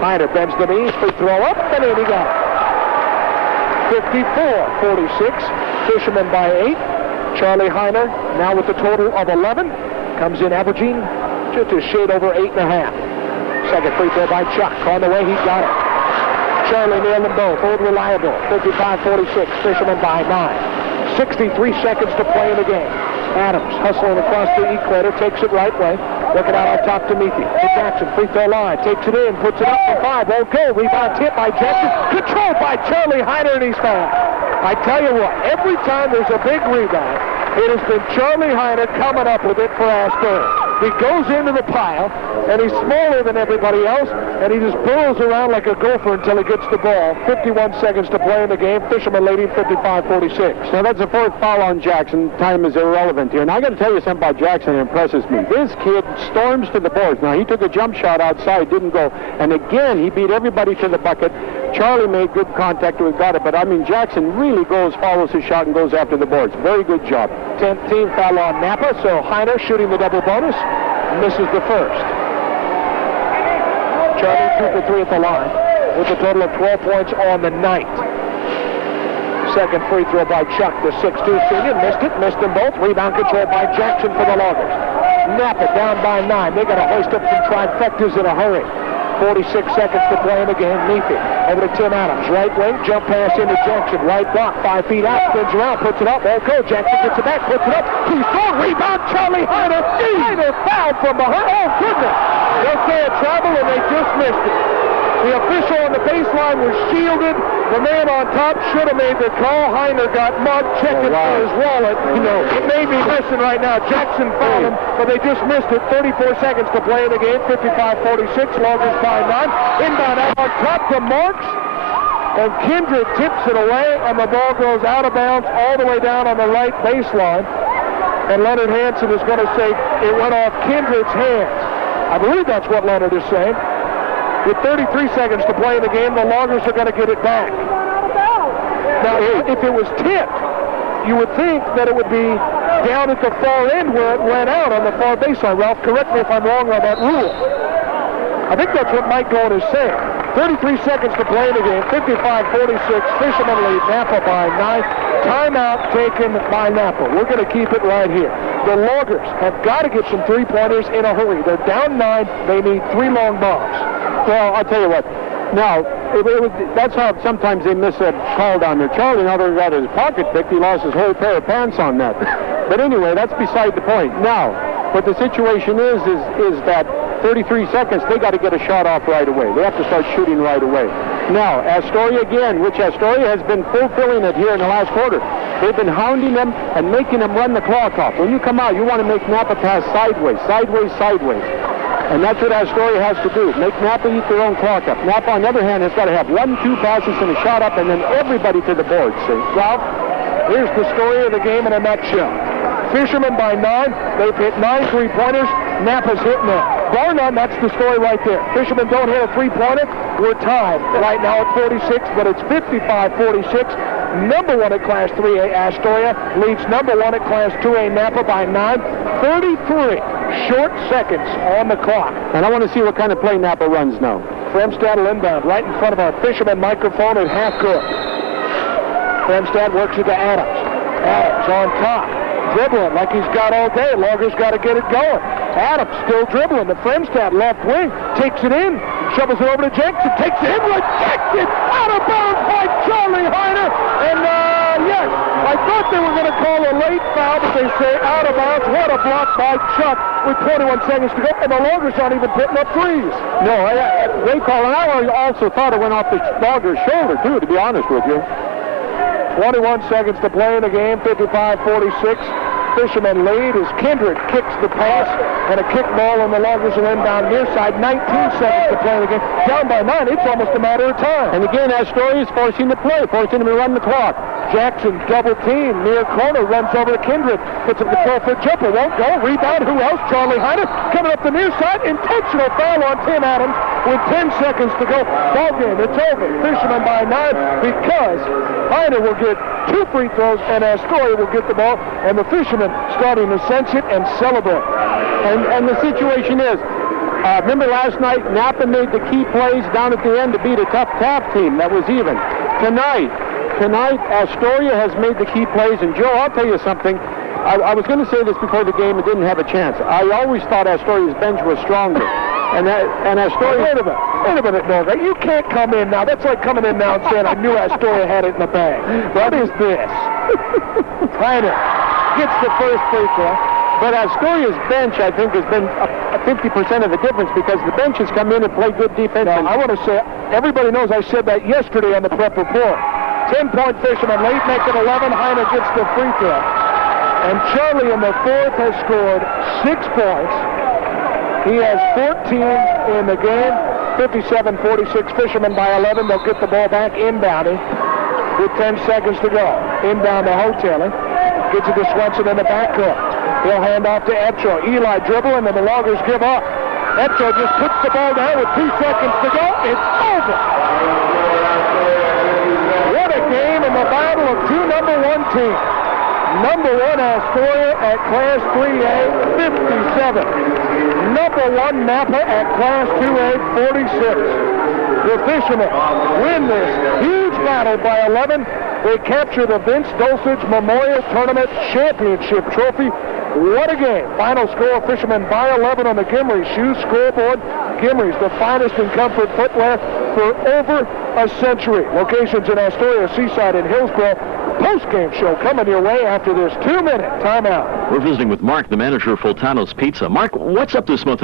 Hyder bends the knees, free throw up, and in he got it. 54-46. Fishermen by 8. Charlie Hyner now with the total of 11. Comes in averaging just a shade over 8.5. Second free throw by Chuck. On the way, he got it. Charlie nailed them both. Old reliable. 55-46. Fishermen by 9. 63 seconds to play in the game. Adams hustling across the equator, takes it right way. Looking out on top to Meathy. To Jackson, free throw line, takes it in, puts it up for 5. Won't go. Rebound tip by Jackson. Controlled by Charlie Hyder, and he's fouled. I tell you what, every time there's a big rebound, it has been Charlie Hyder coming up with it for Astoria. He goes into the pile, and he's smaller than everybody else, and he just burrows around like a gopher until he gets the ball. 51 seconds to play in the game. Fishermen leading 55-46. So that's the fourth foul on Jackson. Time is irrelevant here. And I got to tell you something about Jackson that impresses me. This kid storms to the boards. Now, he took a jump shot outside, didn't go. And again, he beat everybody to the bucket. Charlie made good contact with got it, but I mean, Jackson really follows his shot and goes after the boards. Very good job. 10th team foul on Knappa, so Hyder shooting the double bonus, misses the first. Charlie 2 for 3 at the line with a total of 12 points on the night. Second free throw by Chuck, the 6'2 senior, missed them both. Rebound control by Jackson for the Loggers. Knappa down by 9. They got to hoist up some trifectas in a hurry. 46 seconds to play in the game. Meathy over to Tim Adams. Right wing, jump pass into Jackson. Right block, 5 feet out, spins around, puts it up. Won't go. Jackson gets it back, puts it up. Too strong. Rebound, Charlie Hyder. Hyder fouled from behind. Oh, goodness. They'll say a travel, and they just missed it. The official on the baseline was shielded. The man on top should have made the call. Hyder got mugged, checking for his wallet. You know, it may be missing right now. Jackson fouled him, but they just missed it. 34 seconds to play in the game. 55-46. Loggers by 9. Inbound out on top to Marks. And Kindred tips it away, and the ball goes out of bounds all the way down on the right baseline. And Leonard Hansen is going to say it went off Kindred's hands. I believe that's what Leonard is saying. With 33 seconds to play in the game, the Loggers are going to get it back. Now, if it was tipped, you would think that it would be down at the far end where it went out on the far baseline. Ralph, correct me if I'm wrong on that rule. I think that's what Mike Goen is saying. 33 seconds to play in the game. 55-46. Fishermen lead Knappa by 9. Timeout taken by Knappa. We're going to keep it right here. The Loggers have got to get some three-pointers in a hurry. They're down 9. They need 3 long bombs. Well, I'll tell you what. Now, that's how sometimes they miss a call down there. Charlie, now that he got his pocket picked, he lost his whole pair of pants on that. But anyway, that's beside the point. Now, what the situation is that 33 seconds, they got to get a shot off right away. They have to start shooting right away. Now, Astoria again, which Astoria has been fulfilling it here in the last quarter. They've been hounding them and making them run the clock off. When you come out, you want to make Knappa pass sideways, sideways, sideways. And that's what Astoria has to do. Make Knappa eat their own clock up. Knappa, on the other hand, has got to have 1-2 passes and a shot up, and then everybody to the board, see? Well, here's the story of the game in a nutshell. Fishermen by 9. They've hit 9 three-pointers. Knappa's hitting it. Bar none, that's the story right there. Fishermen don't hit a three-pointer. We're tied right now at 46, but it's 55-46. Number 1 at Class 3A Astoria leads number 1 at Class 2A Knappa by 9. 33 short seconds on the clock. And I want to see what kind of play Knappa runs now. Fremstad will inbound right in front of our Fisherman microphone at half court. Fremstad works it to Adams. Adams on top. Dribbling like he's got all day. Lager's got to get it going. Adams still dribbling. The Fremstad left wing takes it in. Shovels it over to Jensen. Takes it in. Rejected. Out of bounds by Charlie Heiner. And yes, I thought they were going to call a late foul, but they say out of bounds. What a block by Chuck with 21 seconds to go. And the Logers aren't even putting up threes. No, they call it. I also thought it went off the Logers' shoulder, too, to be honest with you. 21 seconds to play in the game, 55-46. Fisherman lead as Kindred kicks the pass and a kick ball, and the Loggers will inbound near side. 19 seconds to play in the game. Down by 9. It's almost a matter of time. And again, Astoria is forcing the play, forcing them to run the clock. Jackson double team near corner, runs over to Kindred, puts up the 12-foot jumper, won't go. Rebound, who else? Charlie Heiner coming up the near side. Intentional foul on Tim Adams with 10 seconds to go. Ball game, it's over. Fisherman by 9 because Heiner will get 2 free throws and Astoria will get the ball, and the Fishermen starting to sense it and celebrate. And the situation is, remember last night, Knappa made the key plays down at the end to beat a tough Taft team that was even. Tonight, Astoria has made the key plays, and Joe, I'll tell you something. I was going to say this before the game and didn't have a chance. I always thought Astoria's bench was stronger. And Astoria... Wait a minute, Norga. You can't come in now. That's like coming in now and saying, I knew Astoria had it in the bag. What is this? Heiner gets the first free throw. But Astoria's bench, I think, has been 50% of the difference because the bench has come in and played good defense. Now, I want to say, everybody knows I said that yesterday on the prep report. 10-point Fisherman lead, making 11. Heiner gets the free throw. And Charlie in the fourth has scored 6 points. He has 14 in the game. 57-46, Fisherman by 11. They'll get the ball back inbounding with 10 seconds to go. Inbound to Hoteling. Gets it to Swenson in the backcourt. He'll hand off to Etro. Eli dribbling, and the Loggers give up. Etro just puts the ball down with 2 seconds to go. It's over. What a game in the battle of 2 number 1 teams. Number 1 Astoria at Class 3A, 57. Number 1 Knappa at Class 2A, 46. The Fishermen win this huge battle by 11. They capture the Vince Dulcich Memorial Tournament Championship Trophy. What a game. Final score, Fishermen by 11 on the Gimri Shoes scoreboard. Gimri's the finest in comfort footwear for over a century. Locations in Astoria, Seaside, and Hillsborough. Post-game show coming your way after this 2-minute timeout. We're visiting with Mark, the manager of Fultano's Pizza. Mark, what's up this month?